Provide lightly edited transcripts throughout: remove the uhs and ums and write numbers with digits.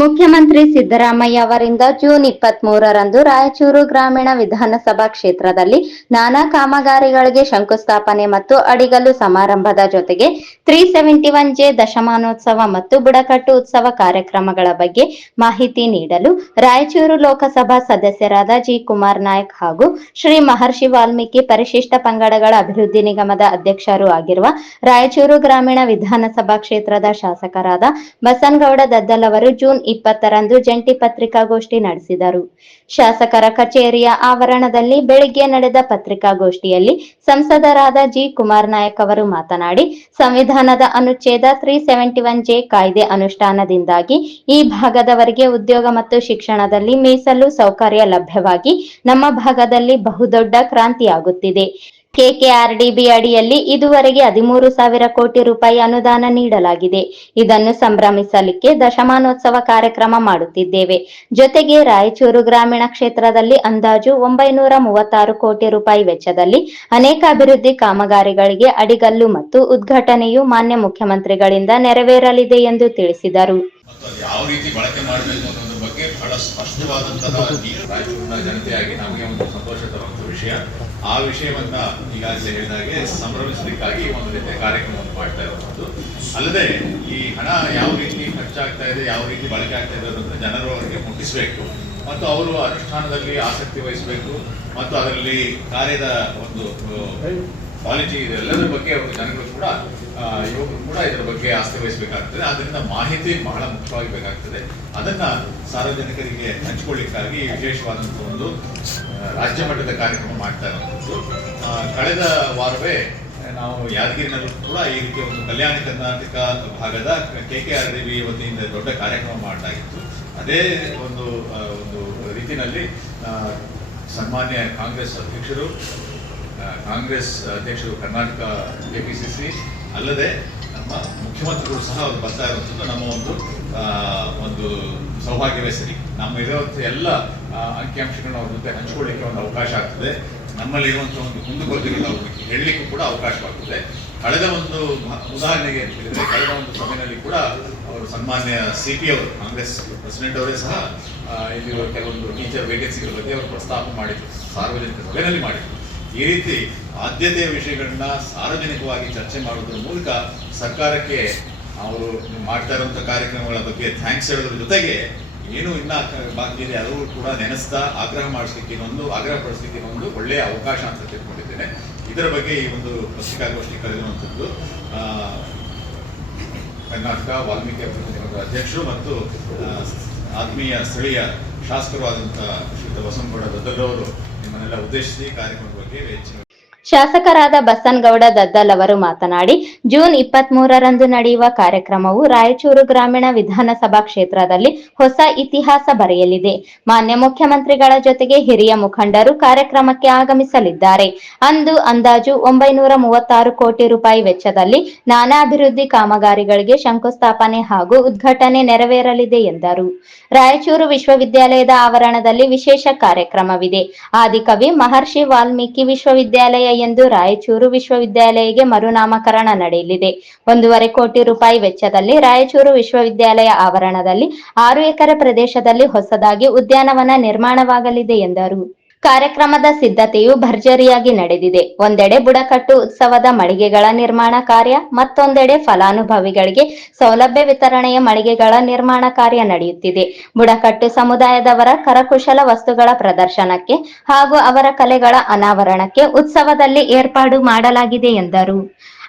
ಮುಖ್ಯಮಂತ್ರಿ ಸಿದ್ದರಾಮಯ್ಯ ಅವರಿಂದ ಜೂನ್ 23ರಂದು ರಾಯಚೂರು ಗ್ರಾಮೀಣ ವಿಧಾನಸಭಾ ಕ್ಷೇತ್ರದಲ್ಲಿ ನಾನಾ ಕಾಮಗಾರಿಗಳಿಗೆ ಶಂಕುಸ್ಥಾಪನೆ ಮತ್ತು ಅಡಿಗಲ್ಲು ಸಮಾರಂಭದ ಜೊತೆಗೆ 371ಜೆ ದಶಮಾನೋತ್ಸವ ಮತ್ತು ಬುಡಕಟ್ಟು ಉತ್ಸವ ಕಾರ್ಯಕ್ರಮಗಳ ಬಗ್ಗೆ ಮಾಹಿತಿ ನೀಡಲು ರಾಯಚೂರು ಲೋಕಸಭಾ ಸದಸ್ಯರಾದ ಜಿ. ಕುಮಾರ್ ನಾಯಕ್ ಹಾಗೂ ಶ್ರೀ ಮಹರ್ಷಿ ವಾಲ್ಮೀಕಿ ಪರಿಶಿಷ್ಟ ಪಂಗಡಗಳ ಅಭಿವೃದ್ಧಿ ನಿಗಮದ ಅಧ್ಯಕ್ಷರೂ ಆಗಿರುವ ರಾಯಚೂರು ಗ್ರಾಮೀಣ ವಿಧಾನಸಭಾ ಕ್ಷೇತ್ರದ ಶಾಸಕರಾದ ಬಸನಗೌಡ ದದ್ದಲ್ ಅವರು ಜೂನ್ 20ರಂದು ಜಂಟಿ ಪತ್ರಿಕಾಗೋಷ್ಠಿ ನಡೆಸಿದರು. ಶಾಸಕರ ಕಚೇರಿಯ ಆವರಣದಲ್ಲಿ ಬೆಳಿಗ್ಗೆ ನಡೆದ ಪತ್ರಿಕಾಗೋಷ್ಠಿಯಲ್ಲಿ ಸಂಸದರಾದ ಜಿ. ಕುಮಾರ್ ನಾಯಕ್ ಅವರು ಮಾತನಾಡಿ, ಸಂವಿಧಾನದ ಅನುಚ್ಛೇದ 371ಜೆ ಕಾಯ್ದೆ ಅನುಷ್ಠಾನದಿಂದಾಗಿ ಈ ಭಾಗದವರಿಗೆ ಉದ್ಯೋಗ ಮತ್ತು ಶಿಕ್ಷಣದಲ್ಲಿ ಮೀಸಲು ಸೌಕರ್ಯ ಲಭ್ಯವಾಗಿ ನಮ್ಮ ಭಾಗದಲ್ಲಿ ಬಹುದೊಡ್ಡ ಕ್ರಾಂತಿಯಾಗುತ್ತಿದೆ. ಕೆಕೆಆರ್ಡಿಬಿ ಅಡಿಯಲ್ಲಿ ಇದುವರೆಗೆ 13,000 ಕೋಟಿ ರೂಪಾಯಿ ಅನುದಾನ ನೀಡಲಾಗಿದೆ. ಇದನ್ನು ಸಂಭ್ರಮಿಸಲಿಕ್ಕೆ ದಶಮಾನೋತ್ಸವ ಕಾರ್ಯಕ್ರಮ ಮಾಡುತ್ತಿದ್ದೇವೆ. ಜೊತೆಗೆ ರಾಯಚೂರು ಗ್ರಾಮೀಣ ಕ್ಷೇತ್ರದಲ್ಲಿ ಅಂದಾಜು 936 ಕೋಟಿ ರೂಪಾಯಿ ವೆಚ್ಚದಲ್ಲಿ ಅನೇಕ ಅಭಿವೃದ್ಧಿ ಕಾಮಗಾರಿಗಳಿಗೆ ಅಡಿಗಲ್ಲು ಮತ್ತು ಉದ್ಘಾಟನೆಯು ಮಾನ್ಯ ಮುಖ್ಯಮಂತ್ರಿಗಳಿಂದ ನೆರವೇರಲಿದೆ ಎಂದು ತಿಳಿಸಿದರು. ಯಾವ ರೀತಿ ಬಳಕೆ ಮಾಡಬೇಕು ಅನ್ನೋದ್ರ ಬಗ್ಗೆ ಬಹಳ ಸ್ಪಷ್ಟವಾದಂತಹ ರಾಯಚೂರಿನ ಜನತೆಯಾಗಿ ನಮಗೆ ಒಂದು ಸಂತೋಷ ತರುವಂತಹ ವಿಷಯ. ಆ ವಿಷಯವನ್ನ ಈಗಾಗಲೇ ಹೇಳಿದಾಗೆ ಸಂಭ್ರಮಿಸಲಿಕ್ಕಾಗಿ ಒಂದು ರೀತಿಯ ಕಾರ್ಯಕ್ರಮವನ್ನು ಮಾಡ್ತಾ ಇರುವಂಥದ್ದು. ಅಲ್ಲದೆ ಈ ಹಣ ಯಾವ ರೀತಿ ಖರ್ಚಾಗ್ತಾ ಇದೆ, ಯಾವ ರೀತಿ ಬಳಕೆ ಆಗ್ತಾ ಇದೆ ಅನ್ನೋದನ್ನ ಜನರು ಅವರಿಗೆ ಮುಟ್ಟಿಸಬೇಕು ಮತ್ತು ಅವರು ಅನುಷ್ಠಾನದಲ್ಲಿ ಆಸಕ್ತಿ ವಹಿಸಬೇಕು ಮತ್ತು ಅದರಲ್ಲಿ ಕಾರ್ಯದ ಒಂದು ಕ್ವಾಲಿಟಿ ಇದೆ ಎಲ್ಲದರ ಬಗ್ಗೆ ಅವರು ಜನಗಳು ಕೂಡ ಯುವಕರು ಕೂಡ ಇದರ ಬಗ್ಗೆ ಆಸಕ್ತಿ ವಹಿಸಬೇಕಾಗ್ತದೆ. ಆದ್ದರಿಂದ ಮಾಹಿತಿ ಬಹಳ ಮುಖ್ಯವಾಗಿ ಬೇಕಾಗ್ತದೆ. ಅದನ್ನ ಸಾರ್ವಜನಿಕರಿಗೆ ಹಂಚಿಕೊಳ್ಳಿಕ್ಕಾಗಿ ವಿಶೇಷವಾದಂತಹ ಒಂದು ರಾಜ್ಯ ಮಟ್ಟದ ಕಾರ್ಯಕ್ರಮ ಮಾಡ್ತಾ ಇರುವಂಥದ್ದು. ಕಳೆದ ವಾರವೇ ನಾವು ಯಾದಗಿರಿನಲ್ಲೂ ಕೂಡ ಈ ರೀತಿಯ ಒಂದು ಕಲ್ಯಾಣ ಕರ್ನಾಟಕ ಭಾಗದ ಕೆಕೆಆರ್ಡಿಬಿ ವತಿಯಿಂದ ದೊಡ್ಡ ಕಾರ್ಯಕ್ರಮ ಮಾಡಲಾಗಿತ್ತು. ಅದೇ ಒಂದು ರೀತಿಯಲ್ಲಿ ಸನ್ಮಾನ್ಯ ಕಾಂಗ್ರೆಸ್ ಅಧ್ಯಕ್ಷರು ಕರ್ನಾಟಕ ಕೆಪಿಸಿಸಿ ಅಲ್ಲದೆ ನಮ್ಮ ಮುಖ್ಯಮಂತ್ರಿಗಳು ಸಹ ಅವರು ಬರ್ತಾ ಇರುವಂಥದ್ದು ನಮ್ಮ ಒಂದು ಸೌಭಾಗ್ಯವೇ ಸರಿ. ನಮ್ಮ ಇರುವಂಥ ಎಲ್ಲ ಅಂಕಿಅಂಶಗಳನ್ನ ಅವ್ರ ಜೊತೆ ಹಂಚಿಕೊಳ್ಳಿಕ್ಕೆ ಒಂದು ಅವಕಾಶ ಆಗ್ತದೆ. ನಮ್ಮಲ್ಲಿರುವಂಥ ಒಂದು ಕುಂದುಕೊರತೆಗಳನ್ನ ಅವ್ರಿಗೆ ಹೇಳಲಿಕ್ಕೂ ಕೂಡ ಅವಕಾಶವಾಗ್ತದೆ. ಕಳೆದ ಒಂದು ಉದಾಹರಣೆಗೆ ಅಂತ ಹೇಳಿದ್ರೆ, ಕಳೆದ ಒಂದು ಸಭೆಯಲ್ಲಿ ಕೂಡ ಅವರು ಸನ್ಮಾನ್ಯ CP ಅವರು ಕಾಂಗ್ರೆಸ್ ಪ್ರೆಸಿಡೆಂಟ್ ಅವರೇ ಸಹ ಇಲ್ಲಿರುವ ಕೆಲವೊಂದು ಟೀಚರ್ ವೇಕೆನ್ಸಿಗಳ ಬಗ್ಗೆ ಅವರು ಪ್ರಸ್ತಾಪ ಮಾಡಿದ್ರು, ಸಾರ್ವಜನಿಕ ಸಭೆಯಲ್ಲಿ ಮಾಡಿದ್ರು. ಈ ರೀತಿ ಆದ್ಯತೆಯ ವಿಷಯಗಳನ್ನ ಸಾರ್ವಜನಿಕವಾಗಿ ಚರ್ಚೆ ಮಾಡೋದ್ರ ಮೂಲಕ ಸರ್ಕಾರಕ್ಕೆ ಅವರು ಮಾಡ್ತಾ ಇರುವಂತಹ ಕಾರ್ಯಕ್ರಮಗಳ ಬಗ್ಗೆ ಥ್ಯಾಂಕ್ಸ್ ಹೇಳೋದ್ರ ಜೊತೆಗೆ ಏನು ಇನ್ನ ಬಾಕಿ ಇದೆ ಅದು ಕೂಡ ನೆನೆಸ್ತಾ ಆಗ್ರಹಪಡಿಸಲಿಕ್ಕೆ ಒಂದು ಒಳ್ಳೆಯ ಅವಕಾಶ ಅಂತ ತಿಳ್ಕೊಂಡಿದ್ದೇನೆ. ಇದರ ಬಗ್ಗೆ ಈ ಒಂದು ಪತ್ರಿಕಾಗೋಷ್ಠಿ ಕರೆದಿರುವಂಥದ್ದು ಕರ್ನಾಟಕ ವಾಲ್ಮೀಕಿ ಅಭಿವೃದ್ಧಿ ನಿಗಮದ ಅಧ್ಯಕ್ಷರು ಮತ್ತು ಆತ್ಮೀಯ ಸ್ಥಳೀಯ ಶಾಸಕರು ಆದಂತಹ ಶ್ರೀಯುತ ಬಸನಗೌಡ ದದ್ದಲ್ ಅವರು ನಿಮ್ಮನ್ನೆಲ್ಲ ಉದ್ದೇಶಿಸಿ ಕಾರ್ಯಕ್ರಮದ ಬಗ್ಗೆ ಹೆಚ್ಚಿನ ಶಾಸಕರಾದ ಬಸನಗೌಡ ದದ್ದಲ್ ಅವರು ಮಾತನಾಡಿ, ಜೂನ್ 23ರಂದು ನಡೆಯುವ ಕಾರ್ಯಕ್ರಮವು ರಾಯಚೂರು ಗ್ರಾಮೀಣ ವಿಧಾನಸಭಾ ಕ್ಷೇತ್ರದಲ್ಲಿ ಹೊಸ ಇತಿಹಾಸ ಬರೆಯಲಿದೆ. ಮಾನ್ಯ ಮುಖ್ಯಮಂತ್ರಿಗಳ ಜೊತೆಗೆ ಹಿರಿಯ ಮುಖಂಡರು ಕಾರ್ಯಕ್ರಮಕ್ಕೆ ಆಗಮಿಸಲಿದ್ದಾರೆ. ಅಂದು ಅಂದಾಜು 936 ಕೋಟಿ ರೂಪಾಯಿ ವೆಚ್ಚದಲ್ಲಿ ನಾನಾ ಅಭಿವೃದ್ಧಿ ಕಾಮಗಾರಿಗಳಿಗೆ ಶಂಕುಸ್ಥಾಪನೆ ಹಾಗೂ ಉದ್ಘಾಟನೆ ನೆರವೇರಲಿದೆ ಎಂದರು. ರಾಯಚೂರು ವಿಶ್ವವಿದ್ಯಾಲಯದ ಆವರಣದಲ್ಲಿ ವಿಶೇಷ ಕಾರ್ಯಕ್ರಮವಿದೆ. ಆದಿಕವಿ ಮಹರ್ಷಿ ವಾಲ್ಮೀಕಿ ವಿಶ್ವವಿದ್ಯಾಲಯ ಎಂದು ರಾಯಚೂರು ವಿಶ್ವವಿದ್ಯಾಲಯಕ್ಕೆ ಮರುನಾಮಕರಣ ನಡೆಯಲಿದೆ. 1.5 ಕೋಟಿ ರೂಪಾಯಿ ವೆಚ್ಚದಲ್ಲಿ ರಾಯಚೂರು ವಿಶ್ವವಿದ್ಯಾಲಯ ಆವರಣದಲ್ಲಿ 6 ಎಕರೆ ಪ್ರದೇಶದಲ್ಲಿ ಹೊಸದಾಗಿ ಉದ್ಯಾನವನ ನಿರ್ಮಾಣವಾಗಲಿದೆ ಎಂದರು. ಕಾರ್ಯಕ್ರಮದ ಸಿದ್ಧತೆಯು ಭರ್ಜರಿಯಾಗಿ ನಡೆದಿದೆ. ಒಂದೆಡೆ ಬುಡಕಟ್ಟು ಉತ್ಸವದ ಮಳಿಗೆಗಳ ನಿರ್ಮಾಣ ಕಾರ್ಯ, ಮತ್ತೊಂದೆಡೆ ಫಲಾನುಭವಿಗಳಿಗೆ ಸೌಲಭ್ಯ ವಿತರಣೆಯ ಮಳಿಗೆಗಳ ನಿರ್ಮಾಣ ಕಾರ್ಯ ನಡೆಯುತ್ತಿದೆ. ಬುಡಕಟ್ಟು ಸಮುದಾಯದವರ ಕರಕುಶಲ ವಸ್ತುಗಳ ಪ್ರದರ್ಶನಕ್ಕೆ ಹಾಗೂ ಅವರ ಕಲೆಗಳ ಅನಾವರಣಕ್ಕೆ ಉತ್ಸವದಲ್ಲಿ ಏರ್ಪಾಡು ಮಾಡಲಾಗಿದೆ ಎಂದರು.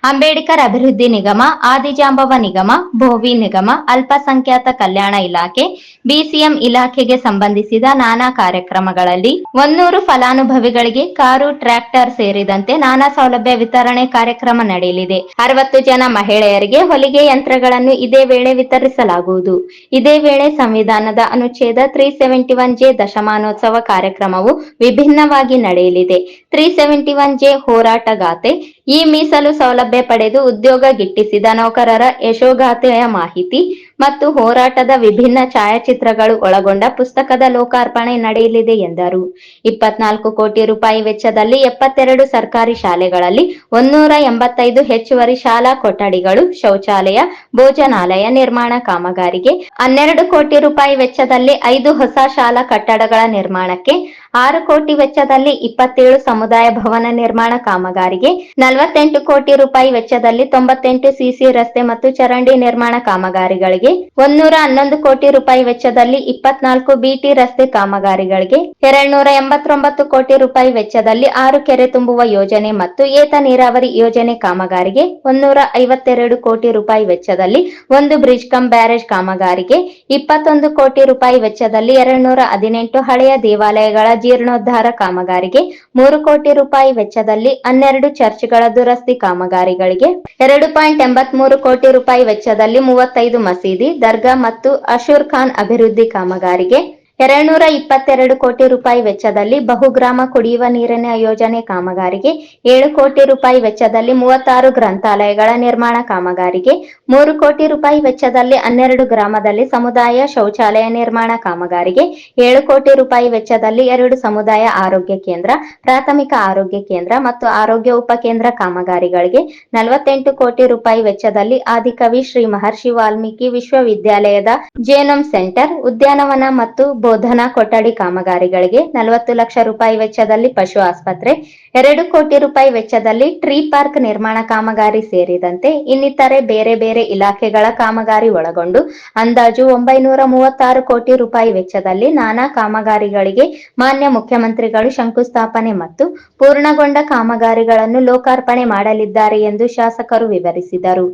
ಅಂಬೇಡ್ಕರ್ ಅಭಿವೃದ್ಧಿ ನಿಗಮ, ಆದಿಜಾಂಬವ ನಿಗಮ, ಭೋವಿ ನಿಗಮ, ಅಲ್ಪಸಂಖ್ಯಾತ ಕಲ್ಯಾಣ ಇಲಾಖೆ, BCM ಇಲಾಖೆಗೆ ಸಂಬಂಧಿಸಿದ ನಾನಾ ಕಾರ್ಯಕ್ರಮಗಳಲ್ಲಿ 100 ಫಲಾನುಭವಿಗಳಿಗೆ ಕಾರು, ಟ್ರ್ಯಾಕ್ಟರ್ ಸೇರಿದಂತೆ ನಾನಾ ಸೌಲಭ್ಯ ವಿತರಣೆ ಕಾರ್ಯಕ್ರಮ ನಡೆಯಲಿದೆ. 60 ಜನ ಮಹಿಳೆಯರಿಗೆ ಹೊಲಿಗೆ ಯಂತ್ರಗಳನ್ನು ಇದೇ ವೇಳೆ ವಿತರಿಸಲಾಗುವುದು. ಇದೇ ವೇಳೆ ಸಂವಿಧಾನದ ಅನುಚ್ಛೇದ 371ಜೆ ದಶಮಾನೋತ್ಸವ ಕಾರ್ಯಕ್ರಮವು ವಿಭಿನ್ನವಾಗಿ ನಡೆಯಲಿದೆ. 371ಜೆ ಹೋರಾಟಗಾಥೆ, ಈ ಮೀಸಲು ಸೌಲಭ್ಯ ಪಡೆದು ಉದ್ಯೋಗ ಗಿಟ್ಟಿಸಿದ ನೌಕರರ ಯಶೋಗಾಥೆಯ ಮಾಹಿತಿ, ಮತ್ತು ಹೋರಾಟದ ವಿಭಿನ್ನ ಛಾಯಾಚಿತ್ರಗಳು ಒಳಗೊಂಡ ಪುಸ್ತಕದ ಲೋಕಾರ್ಪಣೆ ನಡೆಯಲಿದೆ ಎಂದರು. 24 ಕೋಟಿ ರೂಪಾಯಿ ವೆಚ್ಚದಲ್ಲಿ 72 ಸರ್ಕಾರಿ ಶಾಲೆಗಳಲ್ಲಿ 185 ಹೆಚ್ಚುವರಿ ಶಾಲಾ ಕೊಠಡಿಗಳು, ಶೌಚಾಲಯ, ಭೋಜನಾಲಯ ನಿರ್ಮಾಣ ಕಾಮಗಾರಿಗೆ, 12 ಕೋಟಿ ರೂಪಾಯಿ ವೆಚ್ಚದಲ್ಲಿ 5 ಹೊಸ ಶಾಲಾ ಕಟ್ಟಡಗಳ ನಿರ್ಮಾಣಕ್ಕೆ, 6 ಕೋಟಿ ವೆಚ್ಚದಲ್ಲಿ 27 ಸಮುದಾಯ ಭವನ ನಿರ್ಮಾಣ ಕಾಮಗಾರಿಗೆ, 48 ಕೋಟಿ ರೂಪಾಯಿ ವೆಚ್ಚದಲ್ಲಿ 98 ಸಿಸಿ ರಸ್ತೆ ಮತ್ತು ಚರಂಡಿ ನಿರ್ಮಾಣ ಕಾಮಗಾರಿಗಳಿಗೆ, 111 ಕೋಟಿ ರೂಪಾಯಿ ವೆಚ್ಚದಲ್ಲಿ 24 ಬಿಟಿ ರಸ್ತೆ ಕಾಮಗಾರಿಗಳಿಗೆ, 289 ಕೋಟಿ ರೂಪಾಯಿ ವೆಚ್ಚದಲ್ಲಿ 6 ಕೆರೆ ತುಂಬುವ ಯೋಜನೆ ಮತ್ತು ಏತ ನೀರಾವರಿ ಯೋಜನೆ ಕಾಮಗಾರಿಗೆ, 152 ಕೋಟಿ ರೂಪಾಯಿ ವೆಚ್ಚದಲ್ಲಿ 1 ಬ್ರಿಡ್ಜ್ ಕಮ್ ಬ್ಯಾರೇಜ್ ಕಾಮಗಾರಿಗೆ, 21 ಕೋಟಿ ರೂಪಾಯಿ ವೆಚ್ಚದಲ್ಲಿ 218 ಹಳೆಯ ದೇವಾಲಯಗಳ ಜೀರ್ಣೋದ್ಧಾರ ಕಾಮಗಾರಿಗೆ, 3 ಕೋಟಿ ರೂಪಾಯಿ ವೆಚ್ಚದಲ್ಲಿ 12 ಚರ್ಚ್ಗಳ ದುರಸ್ತಿ ಕಾಮಗಾರಿಗಳಿಗೆ, 2.83 ಕೋಟಿ ರೂಪಾಯಿ ವೆಚ್ಚದಲ್ಲಿ 35 ಮಸೀದಿ, ದರ್ಗಾ ಮತ್ತು ಅಶೂರ್ ಖಾನ್ ಅಭಿವೃದ್ಧಿ ಕಾಮಗಾರಿಗೆ, 222 ಕೋಟಿ ರೂಪಾಯಿ ವೆಚ್ಚದಲ್ಲಿ ಬಹುಗ್ರಾಮ ಕುಡಿಯುವ ನೀರಿನ ಯೋಜನೆ ಕಾಮಗಾರಿಗೆ, 7 ಕೋಟಿ ರೂಪಾಯಿ ವೆಚ್ಚದಲ್ಲಿ 36 ಗ್ರಂಥಾಲಯಗಳ ನಿರ್ಮಾಣ ಕಾಮಗಾರಿಗೆ, 3 ಕೋಟಿ ರೂಪಾಯಿ ವೆಚ್ಚದಲ್ಲಿ 12 ಗ್ರಾಮದಲ್ಲಿ ಸಮುದಾಯ ಶೌಚಾಲಯ ನಿರ್ಮಾಣ ಕಾಮಗಾರಿಗೆ, 7 ಕೋಟಿ ರೂಪಾಯಿ ವೆಚ್ಚದಲ್ಲಿ 2 ಸಮುದಾಯ ಆರೋಗ್ಯ ಕೇಂದ್ರ, ಪ್ರಾಥಮಿಕ ಆರೋಗ್ಯ ಕೇಂದ್ರ ಮತ್ತು ಆರೋಗ್ಯ ಉಪಕೇಂದ್ರ ಕಾಮಗಾರಿಗಳಿಗೆ, 48 ಕೋಟಿ ರೂಪಾಯಿ ವೆಚ್ಚದಲ್ಲಿ ಆದಿಕವಿ ಶ್ರೀ ಮಹರ್ಷಿ ವಾಲ್ಮೀಕಿ ವಿಶ್ವವಿದ್ಯಾಲಯದ ಜೇನೋಮ್ ಸೆಂಟರ್, ಉದ್ಯಾನವನ ಮತ್ತು ಬೋಧನಾ ಕೊಠಡಿ ಕಾಮಗಾರಿಗಳಿಗೆ, 40 ಲಕ್ಷ ರೂಪಾಯಿ ವೆಚ್ಚದಲ್ಲಿ ಪಶು ಆಸ್ಪತ್ರೆ, 2 ಕೋಟಿ ರೂಪಾಯಿ ವೆಚ್ಚದಲ್ಲಿ ಟ್ರೀ ಪಾರ್ಕ್ ನಿರ್ಮಾಣ ಕಾಮಗಾರಿ ಸೇರಿದಂತೆ ಇನ್ನಿತರೆ ಬೇರೆ ಬೇರೆ ಇಲಾಖೆಗಳ ಕಾಮಗಾರಿ ಒಳಗೊಂಡು ಅಂದಾಜು 936 ಕೋಟಿ ರೂಪಾಯಿ ವೆಚ್ಚದಲ್ಲಿ ನಾನಾ ಕಾಮಗಾರಿಗಳಿಗೆ ಮಾನ್ಯ ಮುಖ್ಯಮಂತ್ರಿಗಳು ಶಂಕುಸ್ಥಾಪನೆ ಮತ್ತು ಪೂರ್ಣಗೊಂಡ ಕಾಮಗಾರಿಗಳನ್ನು ಲೋಕಾರ್ಪಣೆ ಮಾಡಲಿದ್ದಾರೆ ಎಂದು ಶಾಸಕರು ವಿವರಿಸಿದರು.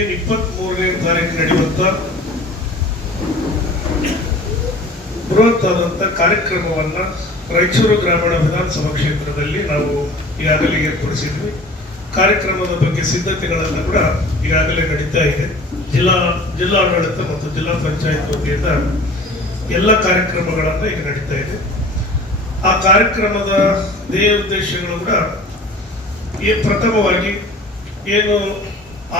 23ನೇ ತಾರೀಕು ನಡೆಯುವಂತ ಬೃಹತ್ತಾದಂಥ ಕಾರ್ಯಕ್ರಮವನ್ನ ರಾಯಚೂರು ಗ್ರಾಮೀಣ ವಿಧಾನಸಭಾ ಕ್ಷೇತ್ರದಲ್ಲಿ ನಾವು ಈಗಾಗಲೇ ಏರ್ಪಡಿಸಿದ್ವಿ. ಕಾರ್ಯಕ್ರಮದ ಬಗ್ಗೆ ಸಿದ್ಧತೆಗಳೆಲ್ಲ ಕೂಡ ಈಗಾಗಲೇ ನಡೀತಾ ಇದೆ. ಜಿಲ್ಲಾಡಳಿತ ಮತ್ತು ಜಿಲ್ಲಾ ಪಂಚಾಯತ್ ವತಿಯಿಂದ ಎಲ್ಲ ಕಾರ್ಯಕ್ರಮಗಳನ್ನ ಈಗ ನಡೀತಾ ಇದೆ. ಆ ಕಾರ್ಯಕ್ರಮದ ಧ್ಯೇಯ ಉದ್ದೇಶಗಳು ಕೂಡ ಪ್ರಥಮವಾಗಿ ಏನು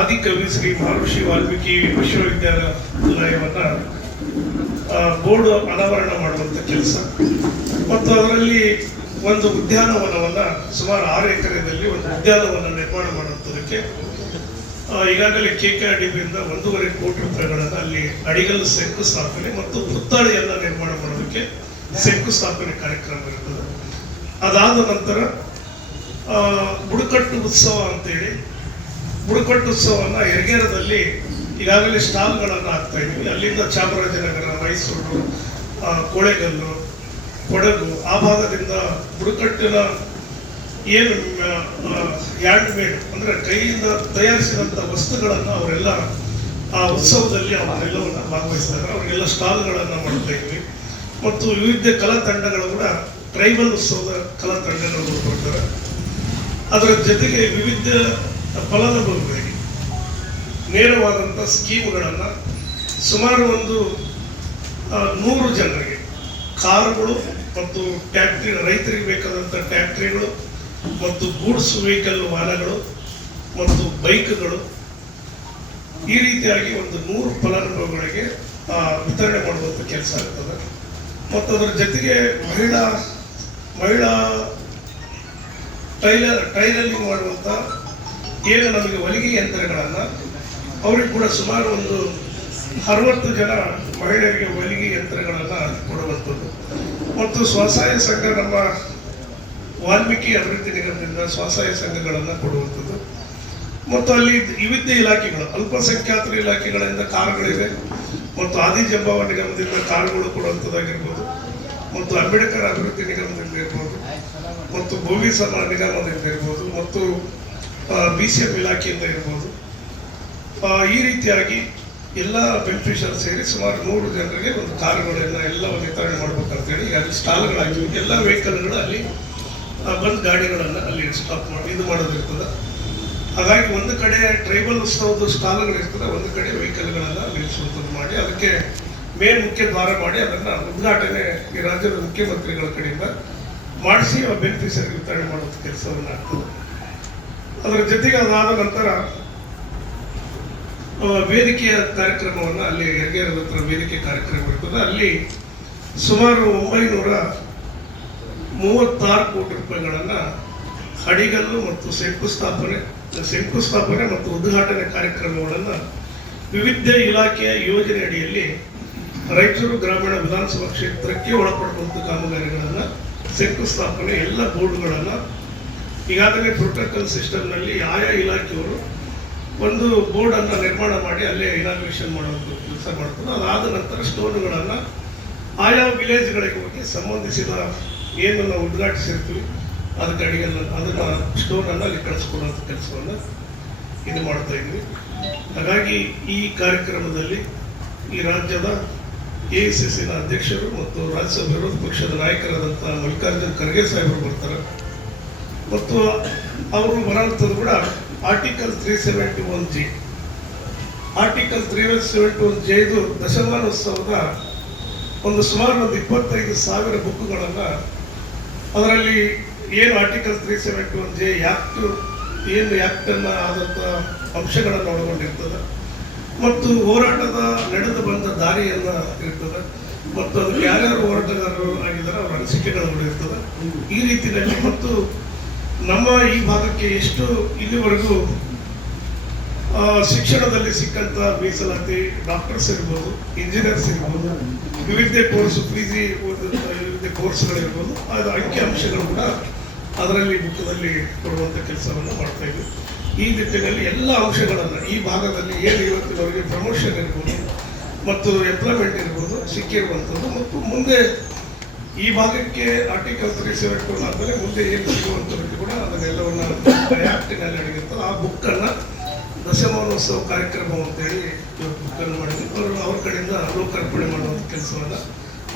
ಆದಿಕವಿ ಶ್ರೀ ಮಹರ್ಷಿ ವಾಲ್ಮೀಕಿ ವಿಶ್ವವಿದ್ಯಾಲಯವನ್ನ ಬೋರ್ಡ್ ಅನಾವರಣ ಮಾಡುವಂತ ಕೆಲಸ ಮತ್ತು ಅದರಲ್ಲಿ ಒಂದು ಉದ್ಯಾನವನವನ್ನ ಸುಮಾರು 6 ಎಕರೆಯಲ್ಲಿ ಒಂದು ಉದ್ಯಾನವನ ನಿರ್ಮಾಣ ಮಾಡುವುದಕ್ಕೆ ಈಗಾಗಲೇ KKRDBಯಿಂದ 1.5 ಕೋಟಿ ರೂಪಾಯಿಗಳನ್ನ ಅಲ್ಲಿ ಅಡಿಗಲ್ಲು ಶಂಕುಸ್ಥಾಪನೆ ಮತ್ತು ಪುತ್ಥಳಿಯನ್ನ ನಿರ್ಮಾಣ ಮಾಡೋದಕ್ಕೆ ಶಂಕುಸ್ಥಾಪನೆ ಕಾರ್ಯಕ್ರಮ ಇರ್ತದೆ. ಅದಾದ ನಂತರ ಬುಡಕಟ್ಟು ಉತ್ಸವ ಅಂತೇಳಿ ಬುಡಕಟ್ಟು ಉತ್ಸವನ್ನ ಹೆರ್ಗೇರದಲ್ಲಿ ಈಗಾಗಲೇ ಸ್ಟಾಲ್ಗಳನ್ನು ಹಾಕ್ತಾ ಇದ್ವಿ. ಅಲ್ಲಿಂದ ಚಾಮರಾಜನಗರ, ಮೈಸೂರು, ಕೊಳೆಗಲ್ಲು, ಕೊಡಗು ಆ ಭಾಗದಿಂದ ಬುಡಕಟ್ಟಿನ ಏನು ಹ್ಯಾಂಡ್ ಮೇಡ್ ಅಂದ್ರೆ ಕೈಯಿಂದ ತಯಾರಿಸಿದಂಥ ವಸ್ತುಗಳನ್ನು ಅವರೆಲ್ಲ ಆ ಉತ್ಸವದಲ್ಲಿ ಅವರೆಲ್ಲವನ್ನ ಭಾಗವಹಿಸ್ತಾರೆ. ಅವರಿಗೆಲ್ಲ ಸ್ಟಾಲ್ಗಳನ್ನು ಮಾಡ್ತಾ ಇದ್ವಿ. ಮತ್ತು ವಿವಿಧ ಕಲಾ ತಂಡಗಳು ಕೂಡ ಟ್ರೈಬಲ್ ಉತ್ಸವದ ಕಲಾ ತಂಡಗಳು ಕೊಡ್ತಾರೆ. ಅದರ ಜೊತೆಗೆ ವಿವಿಧ ಫಲಾನುಭವಿಗಳಿಗೆ ನೇರವಾದಂಥ ಸ್ಕೀಮ್ಗಳನ್ನು ಸುಮಾರು ಒಂದು 100 ಜನರಿಗೆ ಕಾರುಗಳು ಮತ್ತು ಟ್ಯಾಕ್ಟ್ರಿ, ರೈತರಿಗೆ ಬೇಕಾದಂಥ ಟ್ಯಾಕ್ಟ್ರಿಗಳು ಮತ್ತು ಗೂಡ್ಸ್ ವೆಹಿಕಲ್ ವಾಹನಗಳು ಮತ್ತು ಬೈಕ್ಗಳು ಈ ರೀತಿಯಾಗಿ ಒಂದು 100 ಫಲಾನುಭವಿಗಳಿಗೆ ವಿತರಣೆ ಮಾಡುವಂಥ ಕೆಲಸ ಆಗ್ತದೆ. ಮತ್ತು ಅದರ ಜೊತೆಗೆ ಮಹಿಳಾ ಟೈಲರಿಂಗ್ ಮಾಡುವಂಥ ಏನು ನಮಗೆ ಹೊಲಿಗೆ ಯಂತ್ರಗಳನ್ನು ಅವ್ರಿಗೆ ಕೂಡ ಸುಮಾರು ಒಂದು 60 ಜನ ಮಹಿಳೆಯರಿಗೆ ಹೊಲಿಗೆ ಯಂತ್ರಗಳನ್ನು ಕೊಡುವಂಥದ್ದು. ಮತ್ತು ಸ್ವಸಹಾಯ ಸಂಘ, ನಮ್ಮ ವಾಲ್ಮೀಕಿ ಅಭಿವೃದ್ಧಿ ನಿಗಮದಿಂದ ಸ್ವಸಹಾಯ ಸಂಘಗಳನ್ನು ಕೊಡುವಂಥದ್ದು. ಮತ್ತು ಅಲ್ಲಿ ವಿವಿಧ ಇಲಾಖೆಗಳು, ಅಲ್ಪಸಂಖ್ಯಾತರ ಇಲಾಖೆಗಳಿಂದ ಕಾರುಗಳಿವೆ ಮತ್ತು ಆದಿಜಂಬಾವ ನಿಗಮದಿಂದ ಕಾರುಗಳು ಕೊಡುವಂಥದ್ದಾಗಿರ್ಬೋದು, ಮತ್ತು ಅಂಬೇಡ್ಕರ್ ಅಭಿವೃದ್ಧಿ ನಿಗಮದಿಂದ ಇರ್ಬೋದು, ಮತ್ತು ಭೂಮಿ ಸಮ ನಿಗಮದಿಂದ ಇರ್ಬೋದು, ಮತ್ತು BCM ಇಲಾಖೆಯಿಂದ ಇರ್ಬೋದು. ಈ ರೀತಿಯಾಗಿ ಎಲ್ಲ ಬೆನಿಫಿಷಿಯರ್ ಸೇರಿ ಸುಮಾರು 100 ಜನರಿಗೆ ಒಂದು ಕಾರುಗಳನ್ನ ಎಲ್ಲವನ್ನು ವಿತರಣೆ ಮಾಡ್ಬೇಕಂತೇಳಿ ಅಲ್ಲಿ ಸ್ಟಾಲ್ಗಳಾಗಿವೆ. ಎಲ್ಲ ವೆಹಿಕಲ್ಗಳು ಅಲ್ಲಿ ಬಂದು ಗಾಡಿಗಳನ್ನು ಅಲ್ಲಿ ಸ್ಟಾಪ್ ಮಾಡಿ ಇದು ಮಾಡೋದಿರ್ತದೆ. ಹಾಗಾಗಿ ಒಂದು ಕಡೆ ಟ್ರೈಬಲ್ ಉತ್ಸವದ ಸ್ಟಾಲ್ಗಳಿರ್ತದೆ, ಒಂದು ಕಡೆ ವೆಹಿಕಲ್ಗಳನ್ನು ನಿಲ್ಲಿಸುವಂಥದ್ದು ಮಾಡಿ ಅದಕ್ಕೆ ಮೇನ್ ಮುಖ್ಯ ದ್ವಾರ ಮಾಡಿ ಅದನ್ನು ಉದ್ಘಾಟನೆ ಈ ರಾಜ್ಯದ ಮುಖ್ಯಮಂತ್ರಿಗಳ ಕಡೆಯಿಂದ ಮಾಡಿಸಿ ಆ ಬೆನಿಫಿಷರಿಗೆ ವಿತರಣೆ ಮಾಡುವಂಥ ಕೆಲಸವನ್ನು ಆಗ್ತದೆ. ಅದರ ಜೊತೆಗೆ ಅದಾದ ನಂತರ ವೇದಿಕೆಯ ಕಾರ್ಯಕ್ರಮವನ್ನು ಅಲ್ಲಿ ಹೆಗ್ಗೇರದ ಹತ್ರ ವೇದಿಕೆ ಕಾರ್ಯಕ್ರಮ ಇರ್ತದೆ. ಅಲ್ಲಿ ಸುಮಾರು 936 ಕೋಟಿ ರೂಪಾಯಿಗಳನ್ನು ಅಡಿಗಲ್ಲು ಮತ್ತು ಶಂಕುಸ್ಥಾಪನೆ ಮತ್ತು ಉದ್ಘಾಟನೆ ಕಾರ್ಯಕ್ರಮಗಳನ್ನು ವಿವಿಧ ಇಲಾಖೆಯ ಯೋಜನೆ ಅಡಿಯಲ್ಲಿ ರಾಯಚೂರು ಗ್ರಾಮೀಣ ವಿಧಾನಸಭಾ ಕ್ಷೇತ್ರಕ್ಕೆ ಒಳಪಡುವಂಥ ಕಾಮಗಾರಿಗಳನ್ನು ಶಂಕುಸ್ಥಾಪನೆ ಎಲ್ಲ ಬೋರ್ಡ್ಗಳನ್ನು ಈಗಾಗಲೇ ಪ್ರೋಟೋಕಾಲ್ ಸಿಸ್ಟಮ್ನಲ್ಲಿ ಆಯಾ ಇಲಾಖೆಯವರು ಒಂದು ಬೋರ್ಡನ್ನು ನಿರ್ಮಾಣ ಮಾಡಿ ಅಲ್ಲೇ ಇನಾಗ್ರೇಷನ್ ಮಾಡುವಂಥ ಕೆಲಸ ಮಾಡ್ತಾರೆ. ಅದಾದ ನಂತರ ಸ್ಟೋನ್ಗಳನ್ನು ಆಯಾ ವಿಲೇಜ್ಗಳಿಗೆ ಹೋಗಿ ಸಂಬಂಧಿಸಿದ ಏನು ನಾವು ಉದ್ಘಾಟಿಸಿರ್ತೀವಿ ಅದಕ್ಕೆ ಅಡಿಗೆಲ್ಲ ಅದನ್ನು ಸ್ಟೋನನ್ನು ಅಲ್ಲಿ ಕಳಿಸ್ಕೊಡುವಂಥ ಕೆಲಸವನ್ನು ಇದು ಮಾಡ್ತಾ ಇದ್ವಿ. ಹಾಗಾಗಿ ಈ ಕಾರ್ಯಕ್ರಮದಲ್ಲಿ ಈ ರಾಜ್ಯದ AICCನ ಅಧ್ಯಕ್ಷರು ಮತ್ತು ರಾಜ್ಯಸಭಾ ವಿರೋಧ ಪಕ್ಷದ ನಾಯಕರಾದಂಥ ಮಲ್ಲಿಕಾರ್ಜುನ್ ಖರ್ಗೆ ಸಾಹೇಬರು ಬರ್ತಾರೆ. ಮತ್ತು ಅವರು ಬರೋಂಥದ್ದು ಕೂಡ ಆರ್ಟಿಕಲ್ 371J ಇದು ದಶಮಾನೋತ್ಸವದ ಸುಮಾರು 25,000 ಬುಕ್ಗಳನ್ನು ಅದರಲ್ಲಿ ಏನು ಆರ್ಟಿಕಲ್ 371J ಆ್ಯಕ್ಟನ್ನು ಆದಂಥ ಅಂಶಗಳನ್ನು ಒಳಗೊಂಡಿರ್ತದೆ ಮತ್ತು ಹೋರಾಟದ ನಡೆದು ಬಂದ ದಾರಿಯನ್ನು ಇರ್ತದೆ ಮತ್ತು ಅದಕ್ಕೆ ಯಾರ್ಯಾರು ಹೋರಾಟಗಾರರು ಆಗಿದ್ದಾರೆ ಅವರ ಅನಿಸಿಕೆಗಳು ಇರ್ತದೆ. ಈ ರೀತಿಯಲ್ಲಿ ಮತ್ತು ನಮ್ಮ ಈ ಭಾಗಕ್ಕೆ ಎಷ್ಟು ಇಲ್ಲಿವರೆಗೂ ಶಿಕ್ಷಣದಲ್ಲಿ ಸಿಕ್ಕಂಥ ಮೀಸಲಾತಿ ಡಾಕ್ಟರ್ಸ್ ಇರ್ಬೋದು, ಇಂಜಿನಿಯರ್ಸ್ ಇರ್ಬೋದು, ವಿವಿಧ ಕೋರ್ಸ್ PG ವಿವಿಧ ಕೋರ್ಸ್ಗಳಿರ್ಬೋದು, ಅದು ಅಂಕಿ ಅಂಶಗಳು ಕೂಡ ಅದರಲ್ಲಿ ಬುಕ್ದಲ್ಲಿ ಕೊಡುವಂಥ ಕೆಲಸವನ್ನು ಮಾಡ್ತಾ ಇದ್ವಿ. ಈ ನಿಟ್ಟಿನಲ್ಲಿ ಎಲ್ಲ ಅಂಶಗಳನ್ನು ಈ ಭಾಗದಲ್ಲಿ ಏನು ಇವತ್ತಿನವರೆಗೆ ಪ್ರಮೋಷನ್ ಇರ್ಬೋದು ಮತ್ತು ಎಂಪ್ಲಾಯ್ಮೆಂಟ್ ಇರ್ಬೋದು ಸಿಕ್ಕಿರುವಂಥದ್ದು ಮತ್ತು ಮುಂದೆ ಈ ಭಾಗಕ್ಕೆ ಆರ್ಟಿಕಲ್ 371 ಆದಮೇಲೆ ಮುಂದೆ ಏನು ಸಿಗುವಂಥದ್ದು ಕೂಡ ಅದನ್ನೆಲ್ಲವನ್ನು ಆ್ಯಕ್ಟಿನಲ್ಲಿ ಅಡಗಿರ್ತದೆ. ಆ ಬುಕ್ಕನ್ನು ದಶಮಾನೋತ್ಸವ ಕಾರ್ಯಕ್ರಮ ಅಂತೇಳಿ ಇವತ್ತು ಬುಕ್ಕನ್ನು ಮಾಡಿದ್ವಿ. ಅವ್ರ ಕಡೆಯಿಂದ ಲೋಕಾರ್ಪಣೆ ಮಾಡುವಂಥ ಕೆಲಸವನ್ನು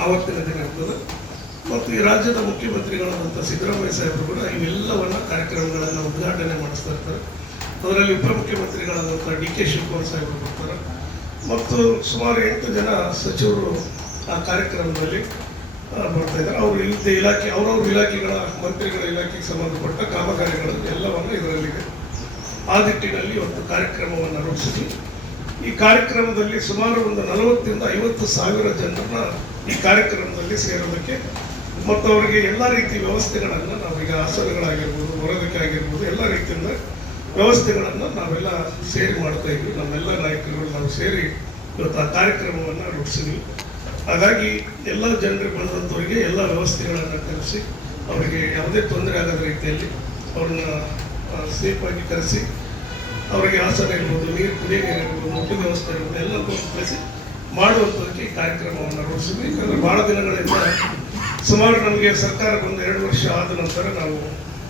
ಆವತ್ತಿನ ದಿನ ಇರ್ತದೆ. ಮತ್ತು ಈ ರಾಜ್ಯದ ಮುಖ್ಯಮಂತ್ರಿಗಳಾದಂಥ ಸಿದ್ದರಾಮಯ್ಯ ಸಾಹೇಬರು ಕೂಡ ಇವೆಲ್ಲವನ್ನು ಕಾರ್ಯಕ್ರಮಗಳನ್ನು ಉದ್ಘಾಟನೆ ಮಾಡಿಸ್ತಾ ಇರ್ತಾರೆ. ಅದರಲ್ಲಿ ಉಪಮುಖ್ಯಮಂತ್ರಿಗಳಾದಂಥ DK ಶಿವಕುಮಾರ್ ಸಾಹೇಬರು ಬರ್ತಾರೆ ಮತ್ತು ಸುಮಾರು 8 ಜನ ಸಚಿವರು ಆ ಕಾರ್ಯಕ್ರಮದಲ್ಲಿ ಬರ್ತಾ ಇದ್ದಾರೆ. ಅವರು ವಿವಿಧ ಇಲಾಖೆ ಅವರವ್ರ ಇಲಾಖೆಗಳ ಮಂತ್ರಿಗಳ ಇಲಾಖೆಗೆ ಸಂಬಂಧಪಟ್ಟ ಕಾಮಗಾರಿಗಳು ಎಲ್ಲವನ್ನು ಇದರಲ್ಲಿ ಆ ನಿಟ್ಟಿನಲ್ಲಿ ಒಂದು ಕಾರ್ಯಕ್ರಮವನ್ನು ರೂಪಿಸಿದ್ವಿ. ಈ ಕಾರ್ಯಕ್ರಮದಲ್ಲಿ ಸುಮಾರು 40,000 to 50,000 ಜನರನ್ನ ಈ ಕಾರ್ಯಕ್ರಮದಲ್ಲಿ ಸೇರೋದಕ್ಕೆ ಮತ್ತು ಅವರಿಗೆ ಎಲ್ಲ ರೀತಿ ವ್ಯವಸ್ಥೆಗಳನ್ನು ನಾವೀಗ ಆಸನಗಳಾಗಿರ್ಬೋದು, ಬರೋದಕ್ಕೆ ಆಗಿರ್ಬೋದು, ಎಲ್ಲ ರೀತಿಯಿಂದ ವ್ಯವಸ್ಥೆಗಳನ್ನು ನಾವೆಲ್ಲ ಸೇರಿ ಮಾಡ್ತಾ ಇದ್ವಿ. ನಮ್ಮೆಲ್ಲ ನಾಯಕರುಗಳು ನಾವು ಸೇರಿ ಇವತ್ತು ಆ ಕಾರ್ಯಕ್ರಮವನ್ನು ರೂಪಿಸಿದ್ವಿ. ಹಾಗಾಗಿ ಎಲ್ಲ ಜನರಿಗೆ ಬಂದಂಥವರಿಗೆ ಎಲ್ಲ ವ್ಯವಸ್ಥೆಗಳನ್ನು ಕಲಿಸಿ ಅವರಿಗೆ ಯಾವುದೇ ತೊಂದರೆ ಆಗದ ರೀತಿಯಲ್ಲಿ ಅವ್ರನ್ನ ಸೇಫಾಗಿ ಕರೆಸಿ ಅವರಿಗೆ ಆಸನ ಇರ್ಬೋದು, ನೀರು ಕುಡಿಯೋ ನೀರು ಇರ್ಬೋದು, ಊಟದ ವ್ಯವಸ್ಥೆ ಇರ್ಬೋದು ಎಲ್ಲರೂ ಕಲಿಸಿ ಮಾಡುವಂಥದ್ದಕ್ಕೆ ಈ ಕಾರ್ಯಕ್ರಮವನ್ನು ರೂಪಿಸಿದ್ವಿ. ಯಾಕಂದರೆ ಭಾಳ ದಿನಗಳಿಂದ ಸುಮಾರು ನಮಗೆ ಸರ್ಕಾರ ಬಂದು 2 ವರ್ಷ ಆದ ನಂತರ ನಾವು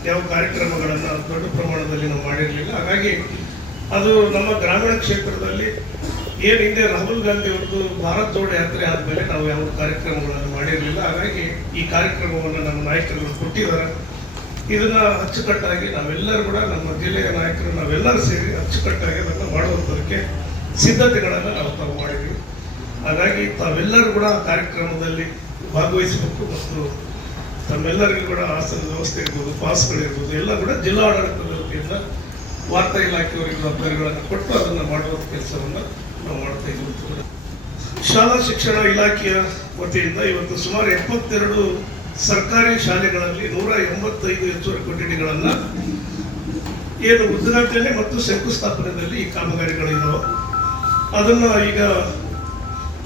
ಯಾವ ಕಾರ್ಯಕ್ರಮಗಳನ್ನು ದೊಡ್ಡ ಪ್ರಮಾಣದಲ್ಲಿ ನಾವು ಮಾಡಿರಲಿಲ್ಲ. ಹಾಗಾಗಿ ಅದು ನಮ್ಮ ಗ್ರಾಮೀಣ ಕ್ಷೇತ್ರದಲ್ಲಿ ಏನು ಹಿಂದೆ ರಾಹುಲ್ ಗಾಂಧಿ ಅವ್ರದ್ದು ಭಾರತ್ ಜೋಡೋ ಯಾತ್ರೆ ಆದಮೇಲೆ ನಾವು ಯಾವ ಕಾರ್ಯಕ್ರಮಗಳನ್ನು ಮಾಡಿರಲಿಲ್ಲ. ಹಾಗಾಗಿ ಈ ಕಾರ್ಯಕ್ರಮವನ್ನು ನಮ್ಮ ನಾಯಕರುಗಳು ಕೊಟ್ಟಿದ್ದಾರೆ. ಇದನ್ನು ಅಚ್ಚುಕಟ್ಟಾಗಿ ನಾವೆಲ್ಲರೂ ಕೂಡ ನಮ್ಮ ಜಿಲ್ಲೆಯ ನಾಯಕರು ನಾವೆಲ್ಲರೂ ಸೇರಿ ಅಚ್ಚುಕಟ್ಟಾಗಿ ಅದನ್ನು ಮಾಡುವಂಥದಕ್ಕೆ ಸಿದ್ಧತೆಗಳನ್ನು ನಾವು ಮಾಡಿದ್ವಿ. ಹಾಗಾಗಿ ತಾವೆಲ್ಲರೂ ಕೂಡ ಆ ಕಾರ್ಯಕ್ರಮದಲ್ಲಿ ಭಾಗವಹಿಸಬೇಕು ಮತ್ತು ತಮ್ಮೆಲ್ಲರಿಗೂ ಕೂಡ ಆಸನದ ವ್ಯವಸ್ಥೆ ಇರ್ಬೋದು, ಪಾಸ್ಗಳಿರ್ಬೋದು ಎಲ್ಲ ಕೂಡ ಜಿಲ್ಲಾ ಆಡಳಿತದ ವತಿಯಿಂದ ವಾರ್ತಾ ಇಲಾಖೆಯವರಿಗೆ ಜವಾಬ್ದಾರಿಗಳನ್ನು ಕೊಟ್ಟು ಅದನ್ನು ಮಾಡುವಂಥ ಕೆಲಸವನ್ನು ನಾವು ಮಾಡ್ತಾ ಇದ್ದೀವಿ. ಶಾಲಾ ಶಿಕ್ಷಣ ಇಲಾಖೆಯ ವತಿಯಿಂದ ಇವತ್ತು ಸುಮಾರು 72 ಸರ್ಕಾರಿ ಶಾಲೆಗಳಲ್ಲಿ 185 ಹೆಚ್ಚುವರಿ ಕೊಠಡಿಗಳನ್ನು ಏನು ಉದ್ಘಾಟನೆ ಮತ್ತು ಶಂಕುಸ್ಥಾಪನೆಯಲ್ಲಿ ಈ ಕಾಮಗಾರಿಗಳಿದ್ದಾವೆ. ಅದನ್ನು ಈಗ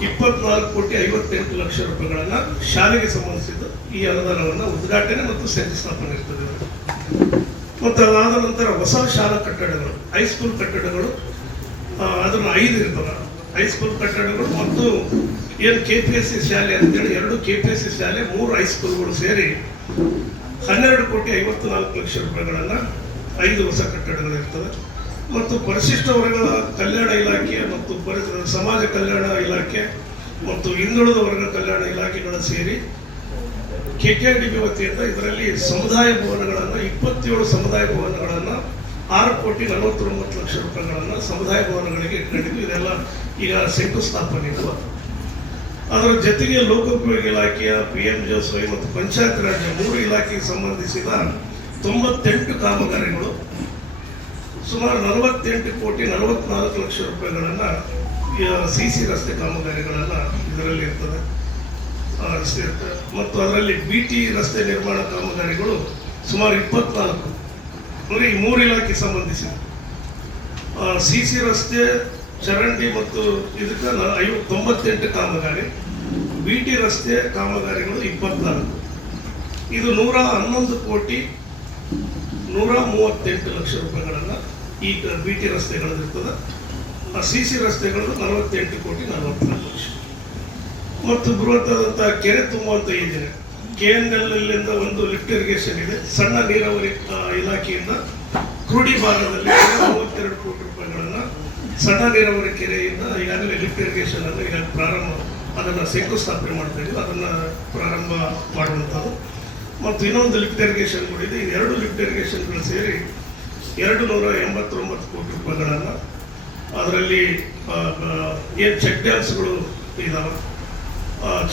24,58,00,000 ರೂಪಾಯಿಗಳನ್ನು ಶಾಲೆಗೆ ಸಂಬಂಧಿಸಿದ ಈ ಅನುದಾನವನ್ನು ಉದ್ಘಾಟನೆ ಮತ್ತು ಶಂಕುಸ್ಥಾಪನೆ ಇರ್ತದೆ. ಮತ್ತು ಅದಾದ ನಂತರ ಹೊಸ ಶಾಲಾ ಕಟ್ಟಡಗಳು, ಹೈಸ್ಕೂಲ್ ಕಟ್ಟಡಗಳು ಅದನ್ನು 5 ಇರ್ತವೆ. ಹೈಸ್ಕೂಲ್ ಕಟ್ಟಡಗಳು ಮತ್ತು ಏನು KPSC ಶಾಲೆ ಅಂತೇಳಿ 2 KPSC ಶಾಲೆ, 3 ಹೈಸ್ಕೂಲ್ಗಳು ಸೇರಿ 12,54,00,000 ರೂಪಾಯಿಗಳನ್ನು 5 ಹೊಸ ಕಟ್ಟಡಗಳು ಇರ್ತವೆ. ಮತ್ತು ಪರಿಶಿಷ್ಟ ವರ್ಗದ ಕಲ್ಯಾಣ ಇಲಾಖೆ ಮತ್ತು ಸಮಾಜ ಕಲ್ಯಾಣ ಇಲಾಖೆ ಮತ್ತು ಹಿಂದುಳಿದ ವರ್ಗ ಕಲ್ಯಾಣ ಇಲಾಖೆಗಳ ಸೇರಿ KKDB ವತಿಯಿಂದ ಇದರಲ್ಲಿ ಸಮುದಾಯ ಭವನಗಳನ್ನು 27 ಸಮುದಾಯ ಭವನಗಳನ್ನು 6,49,00,000 ರೂಪಾಯಿಗಳನ್ನು ಸಮುದಾಯ ಭವನಗಳಿಗೆ ಇಟ್ಕೊಂಡಿದ್ವಿ. ಇದೆಲ್ಲ ಈಗ ಶಂಕುಸ್ಥಾಪನೆ ಇರುವ. ಅದರ ಜೊತೆಗೆ ಲೋಕೋಪಯೋಗಿ ಇಲಾಖೆಯ PMJSY ಮತ್ತು ಪಂಚಾಯತ್ ರಾಜ್ 3 ಇಲಾಖೆಗೆ ಸಂಬಂಧಿಸಿದ 98 ಕಾಮಗಾರಿಗಳು ಸುಮಾರು 48 ಕೋಟಿ 44 ಲಕ್ಷ ರೂಪಾಯಿಗಳನ್ನು CC ರಸ್ತೆ ಕಾಮಗಾರಿಗಳನ್ನು ಇದರಲ್ಲಿ ಇರ್ತದೆ ರಸ್ತೆ ಇರ್ತದೆ. ಮತ್ತು ಅದರಲ್ಲಿ BT ರಸ್ತೆ ನಿರ್ಮಾಣ ಕಾಮಗಾರಿಗಳು ಸುಮಾರು 24, ಅಂದರೆ ಈ 3 ಇಲಾಖೆ ಸಂಬಂಧಿಸಿದ CC ರಸ್ತೆ ಚರಂಡಿ ಮತ್ತು ಇದಕ್ಕೆ 98 ಕಾಮಗಾರಿ, BT ರಸ್ತೆ ಕಾಮಗಾರಿಗಳು 24. ಇದು 111 ಕೋಟಿ 138 ಲಕ್ಷ ರೂಪಾಯಿಗಳನ್ನು ಈ BT ರಸ್ತೆಗಳಲ್ಲಿರ್ತದೆ. CC ರಸ್ತೆಗಳು 48 ಕೋಟಿ 44 ಲಕ್ಷ. ಮತ್ತು ಬೃಹತ್ತಾದಂಥ ಕೆರೆ ತುಂಬುವಂಥ ಯೋಜನೆ KNL ಒಂದು ಲಿಫ್ಟ್ ಇರಿಗೇಷನ್ ಇದೆ. ಸಣ್ಣ ನೀರಾವರಿ ಇಲಾಖೆಯಿಂದ ಕ್ರೂಡಿ ಭಾಗದಲ್ಲಿ 32 ಕೋಟಿ ರೂಪಾಯಿಗಳನ್ನು ಸಣ್ಣ ನೀರಾವರಿ ಕೆರೆಯಿಂದ ಈಗಾಗಲೇ ಲಿಫ್ಟ್ ಇರಿಗೇಷನ್ ಅನ್ನು ಈಗ ಅದನ್ನು ಶಂಕುಸ್ಥಾಪನೆ ಮಾಡ್ತಾ ಇದ್ದೀವಿ, ಅದನ್ನು ಪ್ರಾರಂಭ ಮಾಡುವಂಥದ್ದು. ಮತ್ತು ಇನ್ನೊಂದು ಲಿಫ್ಟ್ ಇರಿಗೇಷನ್ ಕೂಡ ಇದೆ. ಈ 2 ಲಿಫ್ಟ್ ಇರಿಗೇಷನ್ಗಳು ಸೇರಿ 289 ಕೋಟಿ ರೂಪಾಯಿಗಳನ್ನು, ಅದರಲ್ಲಿ ಏನು ಚೆಕ್ ಡ್ಯಾಮ್ಸ್ಗಳು ಇದಾವೆ,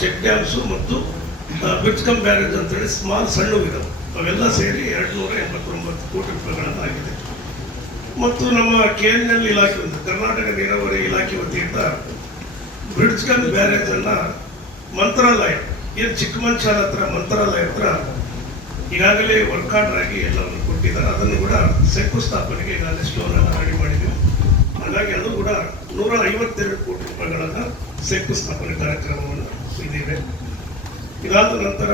ಚೆಕ್ ಡ್ಯಾಮ್ಸು ಮತ್ತು ಬಿಟ್ಕಮ್ ಬ್ಯಾರೇಜ್ ಅಂತೇಳಿ ಸಣ್ಣವು ಇದಾವೆ, ಅವೆಲ್ಲ ಸೇರಿ 289 ಕೋಟಿ ರೂಪಾಯಿಗಳನ್ನು ಆಗಿದೆ. ಮತ್ತು ನಮ್ಮ KNL ಇಲಾಖೆ ಕರ್ನಾಟಕ ನೀರಾವರಿ ಇಲಾಖೆ ವತಿಯಿಂದ ಬ್ರಿಡ್ಜ್ಕಮ್ ಬ್ಯಾರೇಜ್ ಅನ್ನ ಮಂತ್ರಾಲಯ ಏನು ಚಿಕ್ಕಮಂಚಾಲ ಹತ್ರ ಮಂತ್ರಾಲಯ ಹತ್ರ ಈಗಾಗಲೇ ವರ್ಕ್ ಆರ್ಡರ್ ಆಗಿ ಎಲ್ಲವನ್ನು ಕೊಟ್ಟಿದ್ದಾರೆ. ಅದನ್ನು ಕೂಡ ಶಂಕುಸ್ಥಾಪನೆಗೆ ಈಗಾಗಲೇ ಸ್ಟೋನ್ ಅನ್ನು ರೆಡಿ ಮಾಡಿದ್ದೀವಿ. ಹಾಗಾಗಿ ಅದು ಕೂಡ 152 ಕೋಟಿ ರೂಪಾಯಿಗಳನ್ನು ಶಂಕುಸ್ಥಾಪನೆ ಕಾರ್ಯಕ್ರಮವನ್ನು ಇದ್ದೀವಿ. ಇದಾದ ನಂತರ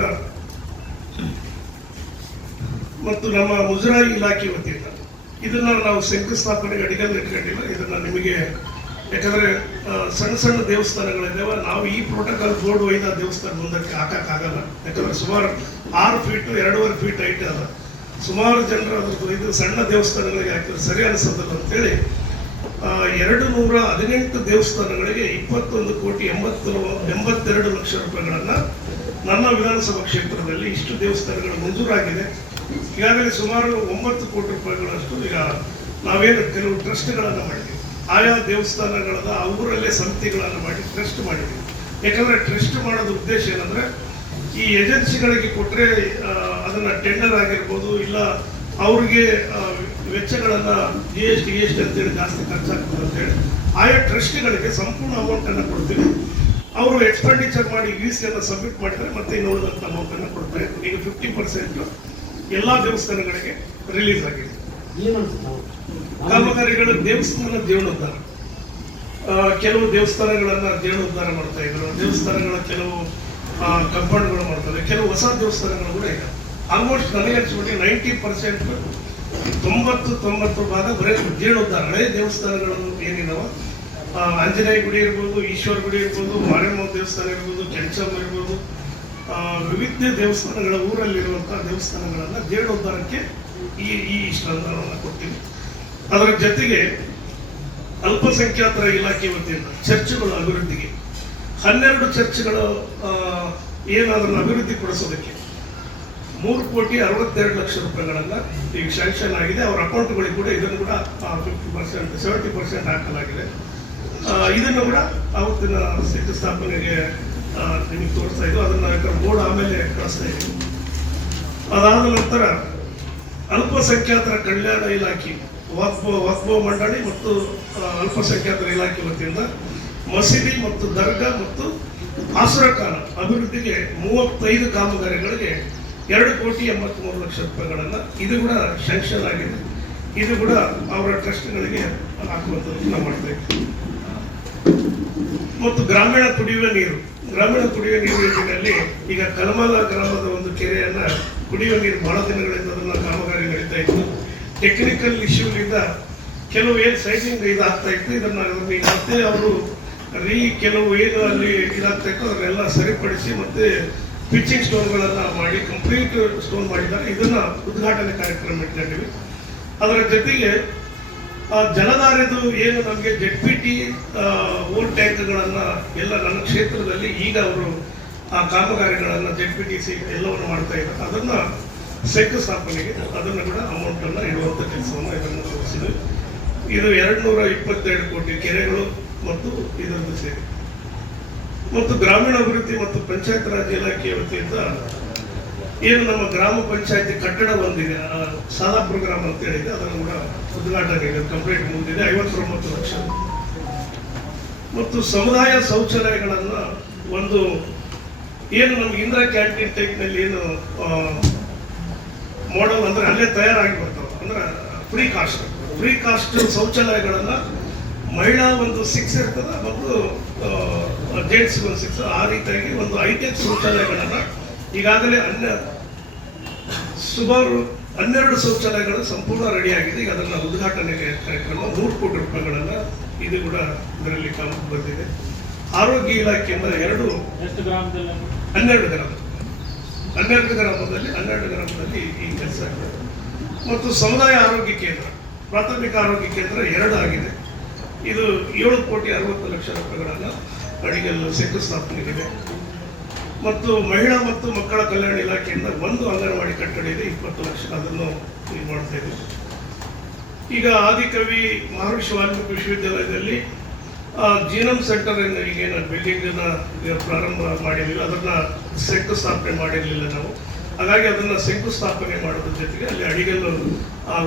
ಮತ್ತು ನಮ್ಮ ಮುಜರಾಯಿ ಇಲಾಖೆ ವತಿಯಿಂದ ಇದನ್ನ ನಾವು ಶಂಕುಸ್ಥಾಪನೆಗೆ ಅಡಿಗಲ್ಲಿ ಇಟ್ಕೊಂಡಿಲ್ಲ. ಇದನ್ನ ನಿಮಗೆ ಯಾಕಂದ್ರೆ ಸಣ್ಣ ಸಣ್ಣ ದೇವಸ್ಥಾನಗಳಿದ್ದಾವೆ, ನಾವು ಈ ಪ್ರೋಟೋಕಾಲ್ ಬೋರ್ಡ್ ಒಯ್ದ ದೇವಸ್ಥಾನ ಮುಂದಕ್ಕೆ ಹಾಕಕ್ಕಾಗಲ್ಲ. ಯಾಕಂದ್ರೆ ಸುಮಾರು 6 ಫೀಟ್ 2.5 ಫೀಟ್ ಹೈಟ್ ಅದ. ಸುಮಾರು ಜನರು ಅದ್ರದ್ದು ಇದು ಸಣ್ಣ ದೇವಸ್ಥಾನಗಳಿಗೆ ಹಾಕಿದ್ರೆ ಸರಿ ಅನಿಸೋದಿಲ್ಲ ಅಂತೇಳಿ 218 ದೇವಸ್ಥಾನಗಳಿಗೆ 21 ಕೋಟಿ 82 ಲಕ್ಷ ರೂಪಾಯಿಗಳನ್ನು ನನ್ನ ವಿಧಾನಸಭಾ ಕ್ಷೇತ್ರದಲ್ಲಿ ಇಷ್ಟು ದೇವಸ್ಥಾನಗಳು ಮಂಜೂರಾಗಿದೆ. ಈಗಾಗಲೇ ಸುಮಾರು 9 ಕೋಟಿ ರೂಪಾಯಿಗಳಷ್ಟು ಈಗ ನಾವೇನು ಕೆಲವು ಟ್ರಸ್ಟ್ಗಳನ್ನು ಮಾಡಿದ್ದೀವಿ. ಆಯಾ ದೇವಸ್ಥಾನಗಳ ಊರಲ್ಲೇ ಸಮಿತಿಗಳನ್ನು ಮಾಡಿ ಟ್ರಸ್ಟ್ ಮಾಡಿದ್ದೀವಿ. ಯಾಕಂದರೆ ಟ್ರಸ್ಟ್ ಮಾಡೋದು ಉದ್ದೇಶ ಏನಂದರೆ ಈ ಏಜೆನ್ಸಿಗಳಿಗೆ ಕೊಟ್ಟರೆ ಅದನ್ನು ಟೆಂಡರ್ ಆಗಿರ್ಬೋದು, ಇಲ್ಲ ಅವ್ರಿಗೆ ವೆಚ್ಚಗಳನ್ನು GST ಅಂತೇಳಿ ಜಾಸ್ತಿ ಖರ್ಚಾಗ್ತದೆ ಅಂತೇಳಿ ಆಯಾ ಟ್ರಸ್ಟ್ಗಳಿಗೆ ಸಂಪೂರ್ಣ ಅಮೌಂಟನ್ನು ಕೊಡ್ತೀವಿ. ಅವರು ಎಕ್ಸ್ಪೆಂಡಿಚರ್ ಮಾಡಿ VC ಸಬ್ಮಿಟ್ ಮಾಡಿದರೆ ಮತ್ತೆ ಇನ್ನುಳಿದಂಥ ಅಮೌಂಟನ್ನು ಕೊಡ್ತಾ ಇರ್ತಾರೆ. ಈಗ 50% ಎಲ್ಲ ದೇವಸ್ಥಾನಗಳಿಗೆ ರಿಲೀಸ್ ಆಗಿದೆ. ಕಾಮಗಾರಿಗಳು ದೇವಸ್ಥಾನ ಜೀರ್ಣೋದ್ಧಾರ, ಕೆಲವು ದೇವಸ್ಥಾನಗಳನ್ನ ಜೀರ್ಣೋದ್ಧಾರ ಮಾಡ್ತಾ ಇದ್ರು. ದೇವಸ್ಥಾನಗಳ ಕೆಲವು ಕಂಪೌಂಡ್ಗಳು ಮಾಡ್ತಾರೆ, ಕೆಲವು ಹೊಸ ದೇವಸ್ಥಾನಗಳು ಕೂಡ ಇದೆ. ಆಲ್ಮೋಸ್ಟ್ ನನಗೆ ಅನ್ಸ್ಬಿಟ್ಟು 90% 90 ಭಾಗ ಬರೀ ಜೀರ್ಣೋದ್ಧಾರ. ಹಳೆ ದೇವಸ್ಥಾನಗಳನ್ನು ಏನಿದಾವ, ಆಂಜನೇಯ ಗುಡಿ ಇರ್ಬೋದು, ಈಶ್ವರ ಗುಡಿ ಇರ್ಬೋದು, ಮಾರಿಯಮ್ಮ ದೇವಸ್ಥಾನ ಇರ್ಬೋದು, ಕೆಂಚಮ್ಮ ಇರ್ಬೋದು, ವಿವಿಧ ದೇವಸ್ಥಾನಗಳ ಊರಲ್ಲಿರುವಂತಹ ದೇವಸ್ಥಾನಗಳನ್ನ ಜೀರ್ಣೋದ್ಧಾರಕ್ಕೆ ಈ ಇಷ್ಟು ಅನುದಾನವನ್ನು ಕೊಡ್ತೀವಿ. ಅದರ ಜೊತೆಗೆ ಅಲ್ಪಸಂಖ್ಯಾತರ ಇಲಾಖೆ ವತಿಯಿಂದ ಚರ್ಚ್ಗಳ ಅಭಿವೃದ್ಧಿಗೆ 12 ಚರ್ಚ್ಗಳು ಏನಾದರೂ ಅಭಿವೃದ್ಧಿ ಪಡಿಸೋದಕ್ಕೆ 3 ಕೋಟಿ 62 ಲಕ್ಷ ರೂಪಾಯಿಗಳನ್ನು ಈಗ ಸ್ಯಾಂಕ್ಷನ್ ಆಗಿದೆ. ಅವರ ಅಕೌಂಟ್ಗಳಿಗೆ ಕೂಡ ಇದನ್ನು ಕೂಡ 50% 70% ಹಾಕಲಾಗಿದೆ. ಇದನ್ನು ಕೂಡ ಅವತ್ತಿನ ಶಂಕುಸ್ಥಾಪನೆಗೆ ನಿಮಗೆ ತೋರಿಸ್ತಾ ಇದ್ದು, ಅದನ್ನು ಬೋರ್ಡ್ ಆಮೇಲೆ ಕಳಿಸ್ತಾ ಇದ್ದೀವಿ. ಅದಾದ ನಂತರ ಅಲ್ಪಸಂಖ್ಯಾತರ ಕಲ್ಯಾಣ ಇಲಾಖೆ ವಕ್ಫ್ ಮಂಡಳಿ ಮತ್ತು ಅಲ್ಪಸಂಖ್ಯಾತರ ಇಲಾಖೆ ವತಿಯಿಂದ ಮಸೀದಿ ಮತ್ತು ದರ್ಗಾ ಮತ್ತು ಆಸುರಖಾನ ಅಭಿವೃದ್ಧಿಗೆ 35 ಕಾಮಗಾರಿಗಳಿಗೆ 2 ಕೋಟಿ 83 ಲಕ್ಷ ರೂಪಾಯಿಗಳನ್ನು ಇದು ಕೂಡ ಸ್ಯಾಂಕ್ಷನ್ ಆಗಿದೆ. ಇದು ಕೂಡ ಅವರ ಟ್ರಸ್ಟ್ಗಳಿಗೆ ಹಾಕುವಂಥದ್ದು ನಾವು ಮಾಡ್ತಾ ಇದ್ದೀವಿ. ಮತ್ತು ಗ್ರಾಮೀಣ ಕುಡಿಯುವ ನೀರು ಯೋಜನೆಯಲ್ಲಿ ಈಗ ಕಲಮಾಲ ಗ್ರಾಮದ ಒಂದು ಕೆರೆಯನ್ನ ಕುಡಿಯುವ ನೀರು ಬಹಳ ದಿನಗಳಿಂದ ಅದನ್ನ ಕಾಮಗಾರಿ ನಡೀತಾ ಇತ್ತು. ಟೆಕ್ನಿಕಲ್ ಇಶ್ಯೂಲಿಂದ ಕೆಲವು ಏನು ಸೈಟಿಂಗ್ ಇದಾಗ್ತಾ ಇತ್ತು, ಇದನ್ನ ಮತ್ತೆ ಅವರು ಕೆಲವು ಏನು ಅಲ್ಲಿ ಇದಾಗ್ತಾ ಇತ್ತು ಅದನ್ನೆಲ್ಲ ಸರಿಪಡಿಸಿ ಮತ್ತೆ ಪಿಚ್ಚಿಂಗ್ ಸ್ಟೋನ್ಗಳನ್ನು ಮಾಡಿ ಕಂಪ್ಲೀಟ್ ಸ್ಟೋನ್ ಮಾಡಿದ್ದಾರೆ. ಇದನ್ನ ಉದ್ಘಾಟನೆ ಕಾರ್ಯಕ್ರಮ ಇಟ್ಕೊಂಡಿವಿ. ಅದರ ಜೊತೆಗೆ ಜಲಧಾರೆದು ಏನು ನಮಗೆ ZPT ಓಲ್ಡ್ ಟ್ಯಾಂಕ್ಗಳನ್ನು ಎಲ್ಲ ನನ್ನ ಕ್ಷೇತ್ರದಲ್ಲಿ ಈಗ ಅವರು ಆ ಕಾಮಗಾರಿಗಳನ್ನು ZPTC ಎಲ್ಲವನ್ನು ಮಾಡ್ತಾ ಇದ್ದಾರೆ. ಅದನ್ನು ಶಂಕುಸ್ಥಾಪನೆಗೆ ಅದನ್ನು ಕೂಡ ಅಮೌಂಟನ್ನು ಇಡುವಂಥ ಕೆಲಸವನ್ನು ಇದನ್ನು ತೋರಿಸಿದ್ವಿ. ಇದು 222 ಕೋಟಿ ಕೆರೆಗಳು ಮತ್ತು ಇದರದ್ದು ಸೇರಿ. ಮತ್ತು ಗ್ರಾಮೀಣಾಭಿವೃದ್ಧಿ ಮತ್ತು ಪಂಚಾಯತ್ ರಾಜ್ ಇಲಾಖೆಯ ವತಿಯಿಂದ ಏನು ನಮ್ಮ ಗ್ರಾಮ ಪಂಚಾಯತಿ ಕಟ್ಟಡ ಒಂದಿದೆ, ಸಾದಾ ಪ್ರೋಗ್ರಾಮ್ ಅಂತ ಹೇಳಿದೆ, ಅದನ್ನು ಕೂಡ ಉದ್ಘಾಟನೆ ಇದೆ, ಕಂಪ್ಲೀಟ್ ಮುಗಿದಿದೆ, 59 ಲಕ್ಷ. ಮತ್ತು ಸಮುದಾಯ ಶೌಚಾಲಯಗಳನ್ನ ಒಂದು ಏನು ನಮ್ಗೆ ಇಂದಿರಾ ಕ್ಯಾಂಟೀನ್ ಟೈಪ್ನಲ್ಲಿ ಏನು ಮಾಡಲ್ ಅಂದ್ರೆ ಅಲ್ಲೇ ತಯಾರಾಗಿ ಬರ್ತಾವೆ, ಅಂದ್ರೆ ಫ್ರೀ ಕಾಸ್ಟ್ ಶೌಚಾಲಯಗಳನ್ನ ಮಹಿಳಾ ಒಂದು 6 ಇರ್ತದೆ ಮತ್ತು ಜೆಂಟ್ಸ್ ಒಂದು 6, ಆ ರೀತಿಯಾಗಿ ಒಂದು ಹೈಟೆಕ್ ಶೌಚಾಲಯಗಳನ್ನ ಈಗಾಗಲೇ ಸುಮಾರು 12 ಶೌಚಾಲಯಗಳು ಸಂಪೂರ್ಣ ರೆಡಿಯಾಗಿದೆ. ಈಗ ಅದನ್ನ ಉದ್ಘಾಟನೆ ಕಾರ್ಯಕ್ರಮ 3 ಕೋಟಿ ರೂಪಾಯಿಗಳನ್ನ ಇದು ಕೂಡ ಇದರಲ್ಲಿ ಕಾಮಕ್ಕೆ ಬಂದಿದೆ. ಆರೋಗ್ಯ ಇಲಾಖೆಯಿಂದ 12 ಗ್ರಾಮದಲ್ಲಿ ಈ ಕೆಲಸ ಇದೆ. ಮತ್ತು ಸಮುದಾಯ ಆರೋಗ್ಯ ಕೇಂದ್ರ, ಪ್ರಾಥಮಿಕ ಆರೋಗ್ಯ ಕೇಂದ್ರ 2 ಆಗಿದೆ. ಇದು 7,60,00,000 ರೂಪಾಯಿಗಳನ್ನ ಅಡಿಗಲ್ಲು ಶಂಕುಸ್ಥಾಪನೆಗಿದೆ. ಮತ್ತು ಮಹಿಳಾ ಮತ್ತು ಮಕ್ಕಳ ಕಲ್ಯಾಣ ಇಲಾಖೆಯಿಂದ 1 ಅಂಗನವಾಡಿ ಕಟ್ಟಡ ಇದೆ, 20 ಲಕ್ಷ, ಅದನ್ನು ಇದು ಮಾಡ್ತಾ ಇದ್ದೀವಿ. ಈಗ ಆದಿಕವಿ ಮಹರ್ಷಿ ವಾಲ್ಮೀಕಿ ವಿಶ್ವವಿದ್ಯಾಲಯದಲ್ಲಿ ಜೀನಮ್ ಸೆಂಟರ್ ಈಗೇನು ಬಿಲ್ಡಿಂಗ್ ಪ್ರಾರಂಭ ಮಾಡಿದ್ದೀವಿ, ಅದನ್ನ ಶಂಕುಸ್ಥಾಪನೆ ಮಾಡಿರಲಿಲ್ಲ ನಾವು. ಹಾಗಾಗಿ ಅದನ್ನ ಶಂಕುಸ್ಥಾಪನೆ ಮಾಡೋದ್ರ ಜೊತೆಗೆ ಅಲ್ಲಿ ಅಡಿಗಲ್ಲು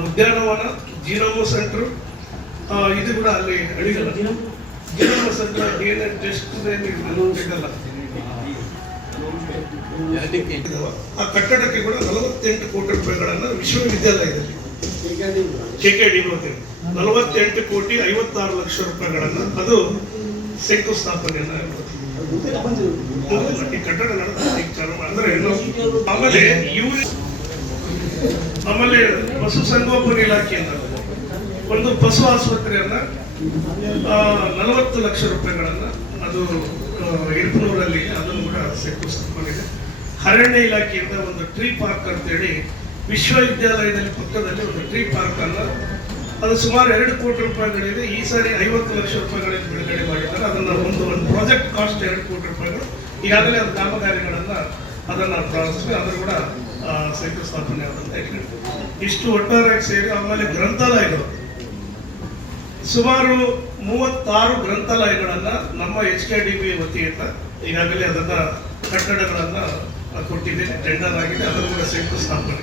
ಉದ್ಯಾನವನ, ಜೀನಮ್ ಸೆಂಟರ್, ಇದು ಕೂಡ ಅಲ್ಲಿ ಅಡಿಗಲ್ಲ ಜೀನಮ್ ಸೆಂಟರ್ DNA ಟೆಸ್ಟ್ ಸಿಗಲ್ಲ. ಆ ಕಟ್ಟಡಕ್ಕೆ ಕೂಡ 48 ಕೋಟಿ ರೂಪಾಯಿಗಳನ್ನ ವಿಶ್ವವಿದ್ಯಾಲಯದಲ್ಲಿ KKD 48,56,00,000 ರೂಪಾಯಿಗಳನ್ನ ಅದು ಶಂಕುಸ್ಥಾಪನೆಯನ್ನ ಈ ಕಟ್ಟಡ ಅಂದ್ರೆ ಆಮೇಲೆ ಪಶು ಸಂಗೋಪನಾ ಇಲಾಖೆಯಿಂದ ಒಂದು ಪಶು ಆಸ್ಪತ್ರೆಯನ್ನ 40 ಲಕ್ಷ ರೂಪಾಯಿಗಳನ್ನ ಅದು ಇರ್ಪನೂರಲ್ಲಿ ಅದನ್ನು ಕೂಡ ಶಂಕುಸ್ಥಾಪನೆ ಇದೆ. ಅರಣ್ಯ ಇಲಾಖೆಯಿಂದ ಒಂದು ಟ್ರೀ ಪಾರ್ಕ್ ಅಂತೇಳಿ ವಿಶ್ವವಿದ್ಯಾಲಯದಲ್ಲಿ ಪಕ್ಕದಲ್ಲಿ ಒಂದು ಟ್ರೀ ಪಾರ್ಕ್ ಅನ್ನ ಅದು ಸುಮಾರು 2 ಕೋಟಿ ರೂಪಾಯಿಗಳಿದೆ. ಈ ಸಾರಿ 50 ಲಕ್ಷ ರೂಪಾಯಿಗಳಲ್ಲಿ ಬಿಡುಗಡೆ ಮಾಡಿದ್ದಾರೆ. ಅದನ್ನ ಒಂದು ಪ್ರಾಜೆಕ್ಟ್ ಕಾಸ್ಟ್ 2 ಕೋಟಿ ರೂಪಾಯಿಗಳು. ಈಗಾಗಲೇ ಅದು ಕಾಮಗಾರಿಗಳನ್ನ ಅದನ್ನ ಪ್ರಾರಂಭಿಸಿ ಅದನ್ನು ಕೂಡ ಶಂಕುಸ್ಥಾಪನೆ ಆದಂತ ಇಷ್ಟು ಒಟ್ಟಾರೆಯಾಗಿ ಸೇರಿ. ಆಮೇಲೆ ಗ್ರಂಥಾಲಯಗಳು ಸುಮಾರು 36 ಗ್ರಂಥಾಲಯಗಳನ್ನ ನಮ್ಮ HKDB ವತಿಯಿಂದ ಈಗಾಗಲೇ ಅದನ್ನ ಕಟ್ಟಡಗಳನ್ನ ಕೊಟ್ಟಿದ್ದೇನೆ, ಟೆಂಡರ್ ಆಗಿದೆ, ಅದನ್ನು ಕೂಡ ಶಂಕುಸ್ಥಾಪನೆ.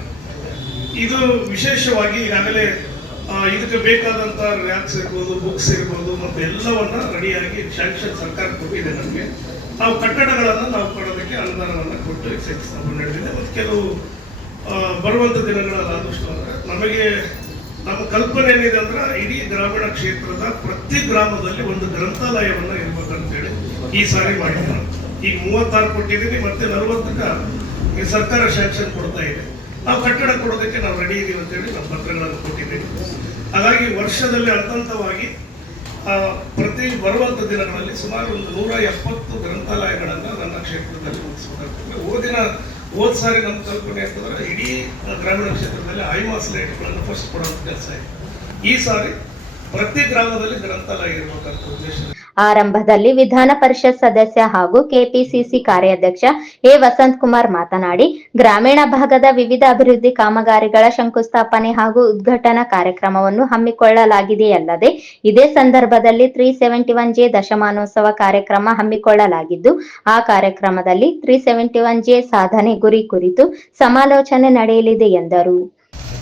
ಇದು ವಿಶೇಷವಾಗಿ ಈಗಾಗಲೇ ಇದಕ್ಕೆ ಬೇಕಾದಂತ ರ್ಯಾಕ್ಸ್ ಇರ್ಬೋದು, ಬುಕ್ಸ್ ಇರ್ಬೋದು, ಮತ್ತು ಎಲ್ಲವನ್ನ ರೆಡಿಯಾಗಿ ಶಾಂಕ್ಷನ್ ಸರ್ಕಾರ ಕೊಟ್ಟಿದೆ ನಮಗೆ. ನಾವು ಕಟ್ಟಡಗಳನ್ನ ನಾವು ಕೊಡೋದಕ್ಕೆ ಅನುದಾನವನ್ನ ಕೊಟ್ಟು ಶಂಕುಸ್ಥಾಪನೆ ನಡೆದಿದೆ. ಮತ್ತು ಕೆಲವು ಬರುವಂತ ದಿನಗಳಾದಷ್ಟು ಅಂದ್ರೆ ನಮಗೆ ನಮ್ಮ ಕಲ್ಪನೆ ಏನಿದೆ ಅಂದ್ರೆ ಇಡೀ ಗ್ರಾಮೀಣ ಕ್ಷೇತ್ರದ ಪ್ರತಿ ಗ್ರಾಮದಲ್ಲಿ ಒಂದು ಗ್ರಂಥಾಲಯವನ್ನ ಇರ್ಬೇಕಂತೇಳಿ ಈ ಸಾರಿ ಮಾಡಿದ್ರು. ಈಗ 36 ಕೊಟ್ಟಿದ್ದೀನಿ, ಮತ್ತೆ 40ಕ್ಕೆ ಸರ್ಕಾರ ಶಾಂಕ್ಷನ್ ಕೊಡ್ತಾ ಇದೆ. ನಾವು ಕಟ್ಟಡ ಕೊಡೋದಕ್ಕೆ ನಾವು ರೆಡಿ ಇದೀವಿ ಅಂತೇಳಿ ನಾವು ಪತ್ರಗಳನ್ನು ಕೊಟ್ಟಿದ್ದೀವಿ. ಹಾಗಾಗಿ ವರ್ಷದಲ್ಲಿ ಹಂತವಾಗಿ ಪ್ರತಿ ಬರುವಂತ ದಿನಗಳಲ್ಲಿ ಸುಮಾರು ಒಂದು 170 ಗ್ರಂಥಾಲಯಗಳನ್ನ ನನ್ನ ಕ್ಷೇತ್ರದಲ್ಲಿ ಮುಗಿಸಬೇಕಾಗ್ತದೆ. ಹೋದ ಸಾರಿ ನಮ್ಮ ಕಲ್ಪನೆ ಅಂತಂದ್ರೆ ಇಡೀ ಗ್ರಾಮೀಣ ಕ್ಷೇತ್ರದಲ್ಲಿ ಐಮಾಸ್ ಲೈಟ್ಗಳನ್ನು ಫಸ್ಟ್ ಕೊಡುವಂತ ಕೆಲಸ ಇದೆ. ಈ ಸಾರಿ ಪ್ರತಿ ಗ್ರಾಮದಲ್ಲಿ ಗ್ರಂಥಾಲಯ ಇರಬೇಕಂತ ಉದ್ದೇಶ. ಆರಂಭದಲ್ಲಿ ವಿಧಾನ ಪರಿಷತ್ ಸದಸ್ಯ ಹಾಗೂ ಕೆಪಿಸಿಸಿ ಕಾರ್ಯಾಧ್ಯಕ್ಷ ಎ ವಸಂತ್ ಕುಮಾರ್ ಮಾತನಾಡಿ, ಗ್ರಾಮೀಣ ಭಾಗದ ವಿವಿಧ ಅಭಿವೃದ್ಧಿ ಕಾಮಗಾರಿಗಳ ಶಂಕುಸ್ಥಾಪನೆ ಹಾಗೂ ಉದ್ಘಾಟನಾ ಕಾರ್ಯಕ್ರಮವನ್ನು ಹಮ್ಮಿಕೊಳ್ಳಲಾಗಿದೆಯಲ್ಲದೆ ಇದೇ ಸಂದರ್ಭದಲ್ಲಿ 371J ದಶಮಾನೋತ್ಸವ ಕಾರ್ಯಕ್ರಮ ಹಮ್ಮಿಕೊಳ್ಳಲಾಗಿದ್ದು, ಆ ಕಾರ್ಯಕ್ರಮದಲ್ಲಿ 371J ಸಾಧನೆ ಗುರಿ ಕುರಿತು ಸಮಾಲೋಚನೆ ನಡೆಯಲಿದೆ ಎಂದರು.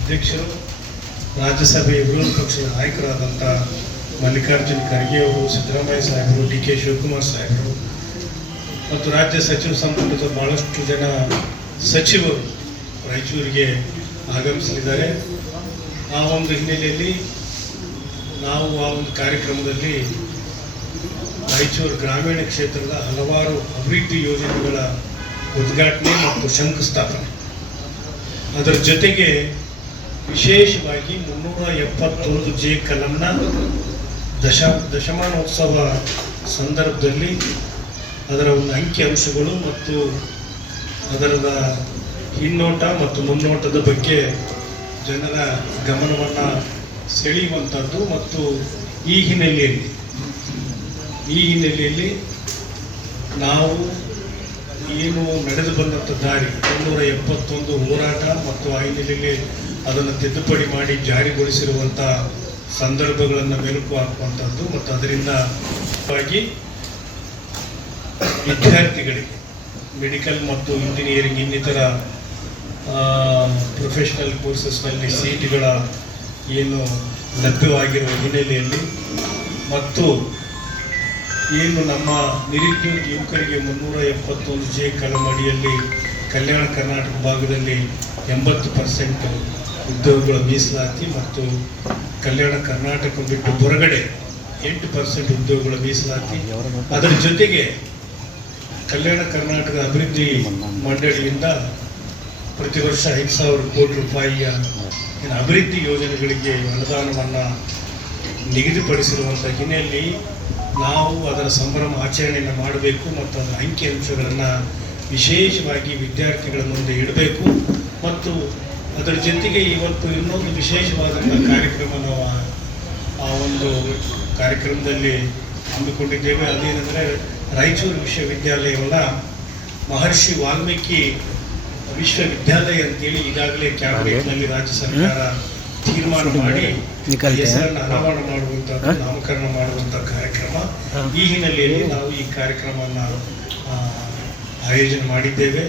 ಅಧ್ಯಕ್ಷರು, ರಾಜ್ಯಸಭೆಯ ವಿರೋಧ ಪಕ್ಷದ ನಾಯಕರಾದಂಥ ಮಲ್ಲಿಕಾರ್ಜುನ್ ಖರ್ಗೆ ಅವರು, ಸಿದ್ದರಾಮಯ್ಯ ಸಾಹೇಬರು, DK ಶಿವಕುಮಾರ್ ಸಾಹೇಬರು ಮತ್ತು ರಾಜ್ಯ ಸಚಿವ ಸಂಪುಟದ ಬಹಳಷ್ಟು ಜನ ಸಚಿವರು ರಾಯಚೂರಿಗೆ ಆಗಮಿಸಲಿದ್ದಾರೆ. ಆ ಒಂದು ಹಿನ್ನೆಲೆಯಲ್ಲಿ ನಾವು ಆ ಒಂದು ಕಾರ್ಯಕ್ರಮದಲ್ಲಿ ರಾಯಚೂರು ಗ್ರಾಮೀಣ ಕ್ಷೇತ್ರದ ಹಲವಾರು ಅಭಿವೃದ್ಧಿ ಯೋಜನೆಗಳ ಉದ್ಘಾಟನೆ ಮತ್ತು ಶಂಕುಸ್ಥಾಪನೆ, ಅದರ ಜೊತೆಗೆ ವಿಶೇಷವಾಗಿ 371J ಕಲಂನ ದಶಮಾನೋತ್ಸವ ಸಂದರ್ಭದಲ್ಲಿ ಅದರ ಒಂದು ಅಂಕಿ ಅಂಶಗಳು ಮತ್ತು ಅದರದ ಹಿನ್ನೋಟ ಮತ್ತು ಮುನ್ನೋಟದ ಬಗ್ಗೆ ಜನರ ಗಮನವನ್ನು ಸೆಳೆಯುವಂಥದ್ದು ಮತ್ತು ಈ ಹಿನ್ನೆಲೆಯಲ್ಲಿ ನಾವು ಏನು ನಡೆದು ಬಂದಂಥ ದಾರಿ 371 ಹೋರಾಟ ಮತ್ತು ಆ ಹಿನ್ನೆಲೆಯಲ್ಲಿ ಅದನ್ನು ತಿದ್ದುಪಡಿ ಮಾಡಿ ಜಾರಿಗೊಳಿಸಿರುವಂಥ ಸಂದರ್ಭಗಳನ್ನು ಮೆಲುಕು ಹಾಕುವಂಥದ್ದು ಮತ್ತು ಅದರಿಂದ ವಿದ್ಯಾರ್ಥಿಗಳಿಗೆ ಮೆಡಿಕಲ್ ಮತ್ತು ಇಂಜಿನಿಯರಿಂಗ್ ಇನ್ನಿತರ ಪ್ರೊಫೆಷನಲ್ ಕೋರ್ಸಸ್ನಲ್ಲಿ ಸೀಟ್ಗಳ ಏನು ಲಭ್ಯವಾಗಿರುವ ಹಿನ್ನೆಲೆಯಲ್ಲಿ ಮತ್ತು ಏನು ನಮ್ಮ ನಿರುದ್ಯೋಗ ಯುವಕರಿಗೆ 371 ಜೆ ಕಲಂ ಅಡಿಯಲ್ಲಿ ಕಲ್ಯಾಣ ಕರ್ನಾಟಕ ಭಾಗದಲ್ಲಿ 80% ಉದ್ಯೋಗಗಳ ಮೀಸಲಾತಿ ಮತ್ತು ಕಲ್ಯಾಣ ಕರ್ನಾಟಕ ಬಿಟ್ಟು ಹೊರಗಡೆ 8% ಉದ್ಯೋಗಗಳ ಮೀಸಲಾತಿ, ಅದರ ಜೊತೆಗೆ ಕಲ್ಯಾಣ ಕರ್ನಾಟಕ ಅಭಿವೃದ್ಧಿ ಮಂಡಳಿಯಿಂದ ಪ್ರತಿ ವರ್ಷ 5,000 ಕೋಟಿ ರೂಪಾಯಿಯ ಅಭಿವೃದ್ಧಿ ಯೋಜನೆಗಳಿಗೆ ಅನುದಾನವನ್ನು ನಿಗದಿಪಡಿಸಿರುವಂಥ ಹಿನ್ನೆಲೆಯಲ್ಲಿ ನಾವು ಅದರ ಸಂಭ್ರಮ ಆಚರಣೆಯನ್ನು ಮಾಡಬೇಕು ಮತ್ತು ಅದರ ಅಂಕಿಅಂಶಗಳನ್ನು ವಿಶೇಷವಾಗಿ ವಿದ್ಯಾರ್ಥಿಗಳ ಮುಂದೆ ಇಡಬೇಕು. ಮತ್ತು ಅದರ ಜೊತೆಗೆ ಇವತ್ತು ಇನ್ನೊಂದು ವಿಶೇಷವಾದಂಥ ಕಾರ್ಯಕ್ರಮ ನಾವು ಆ ಒಂದು ಕಾರ್ಯಕ್ರಮದಲ್ಲಿ ಹಮ್ಮಿಕೊಂಡಿದ್ದೇವೆ. ಅದೇನೆಂದರೆ ರಾಯಚೂರು ವಿಶ್ವವಿದ್ಯಾಲಯವನ್ನು ಮಹರ್ಷಿ ವಾಲ್ಮೀಕಿ ವಿಶ್ವವಿದ್ಯಾಲಯ ಅಂತೇಳಿ ಈಗಾಗಲೇ ಕ್ಯಾಬಿನೆಟ್ನಲ್ಲಿ ರಾಜ್ಯ ಸರ್ಕಾರ ತೀರ್ಮಾನ ಮಾಡಿ ಹೆಸರನ್ನು ಅನಾವರಣ ಮಾಡುವಂಥದ್ದು, ನಾಮಕರಣ ಮಾಡುವಂಥ ಕಾರ್ಯಕ್ರಮ. ಈ ಹಿನ್ನೆಲೆಯಲ್ಲಿ ನಾವು ಈ ಕಾರ್ಯಕ್ರಮವನ್ನು ಆಯೋಜನೆ ಮಾಡಿದ್ದೇವೆ.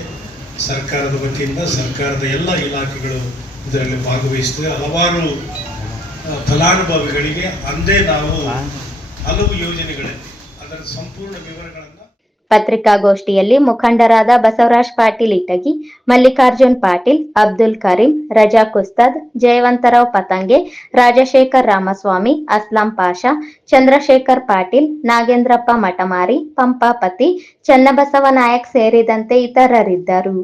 ಸರ್ಕಾರದ ವತಿಯಿಂದ ಸರ್ಕಾರದ ಎಲ್ಲ ಇಲಾಖೆಗಳು ಇದರಲ್ಲಿ ಭಾಗವಹಿಸ್ತವೆ. ಹಲವಾರು ಫಲಾನುಭವಿಗಳಿಗೆ ಅಂದೇ ನಾವು ಹಲವು ಯೋಜನೆಗಳಲ್ಲಿ ಅದರ ಸಂಪೂರ್ಣ ವಿವರಗಳನ್ನು ಪತ್ರಿಕಾಗೋಷ್ಠಿಯಲ್ಲಿ ಮುಖಂಡರಾದ ಬಸವರಾಜ್ ಪಾಟೀಲ್ ಇಟಗಿ, ಮಲ್ಲಿಕಾರ್ಜುನ್ ಪಾಟೀಲ್, ಅಬ್ದುಲ್ ಕರೀಂ, ರಜಾಕ್ ಉಸ್ತಾದ್, ಜಯವಂತರಾವ್ ಪತಂಗೆ, ರಾಜಶೇಖರ್ ರಾಮಸ್ವಾಮಿ, ಅಸ್ಲಾಂ ಪಾಷಾ, ಚಂದ್ರಶೇಖರ್ ಪಾಟೀಲ್, ನಾಗೇಂದ್ರಪ್ಪ ಮಠಮಾರಿ, ಪಂಪಾಪತಿ, ಚನ್ನಬಸವ ನಾಯಕ್ ಸೇರಿದಂತೆ ಇತರರಿದ್ದರು.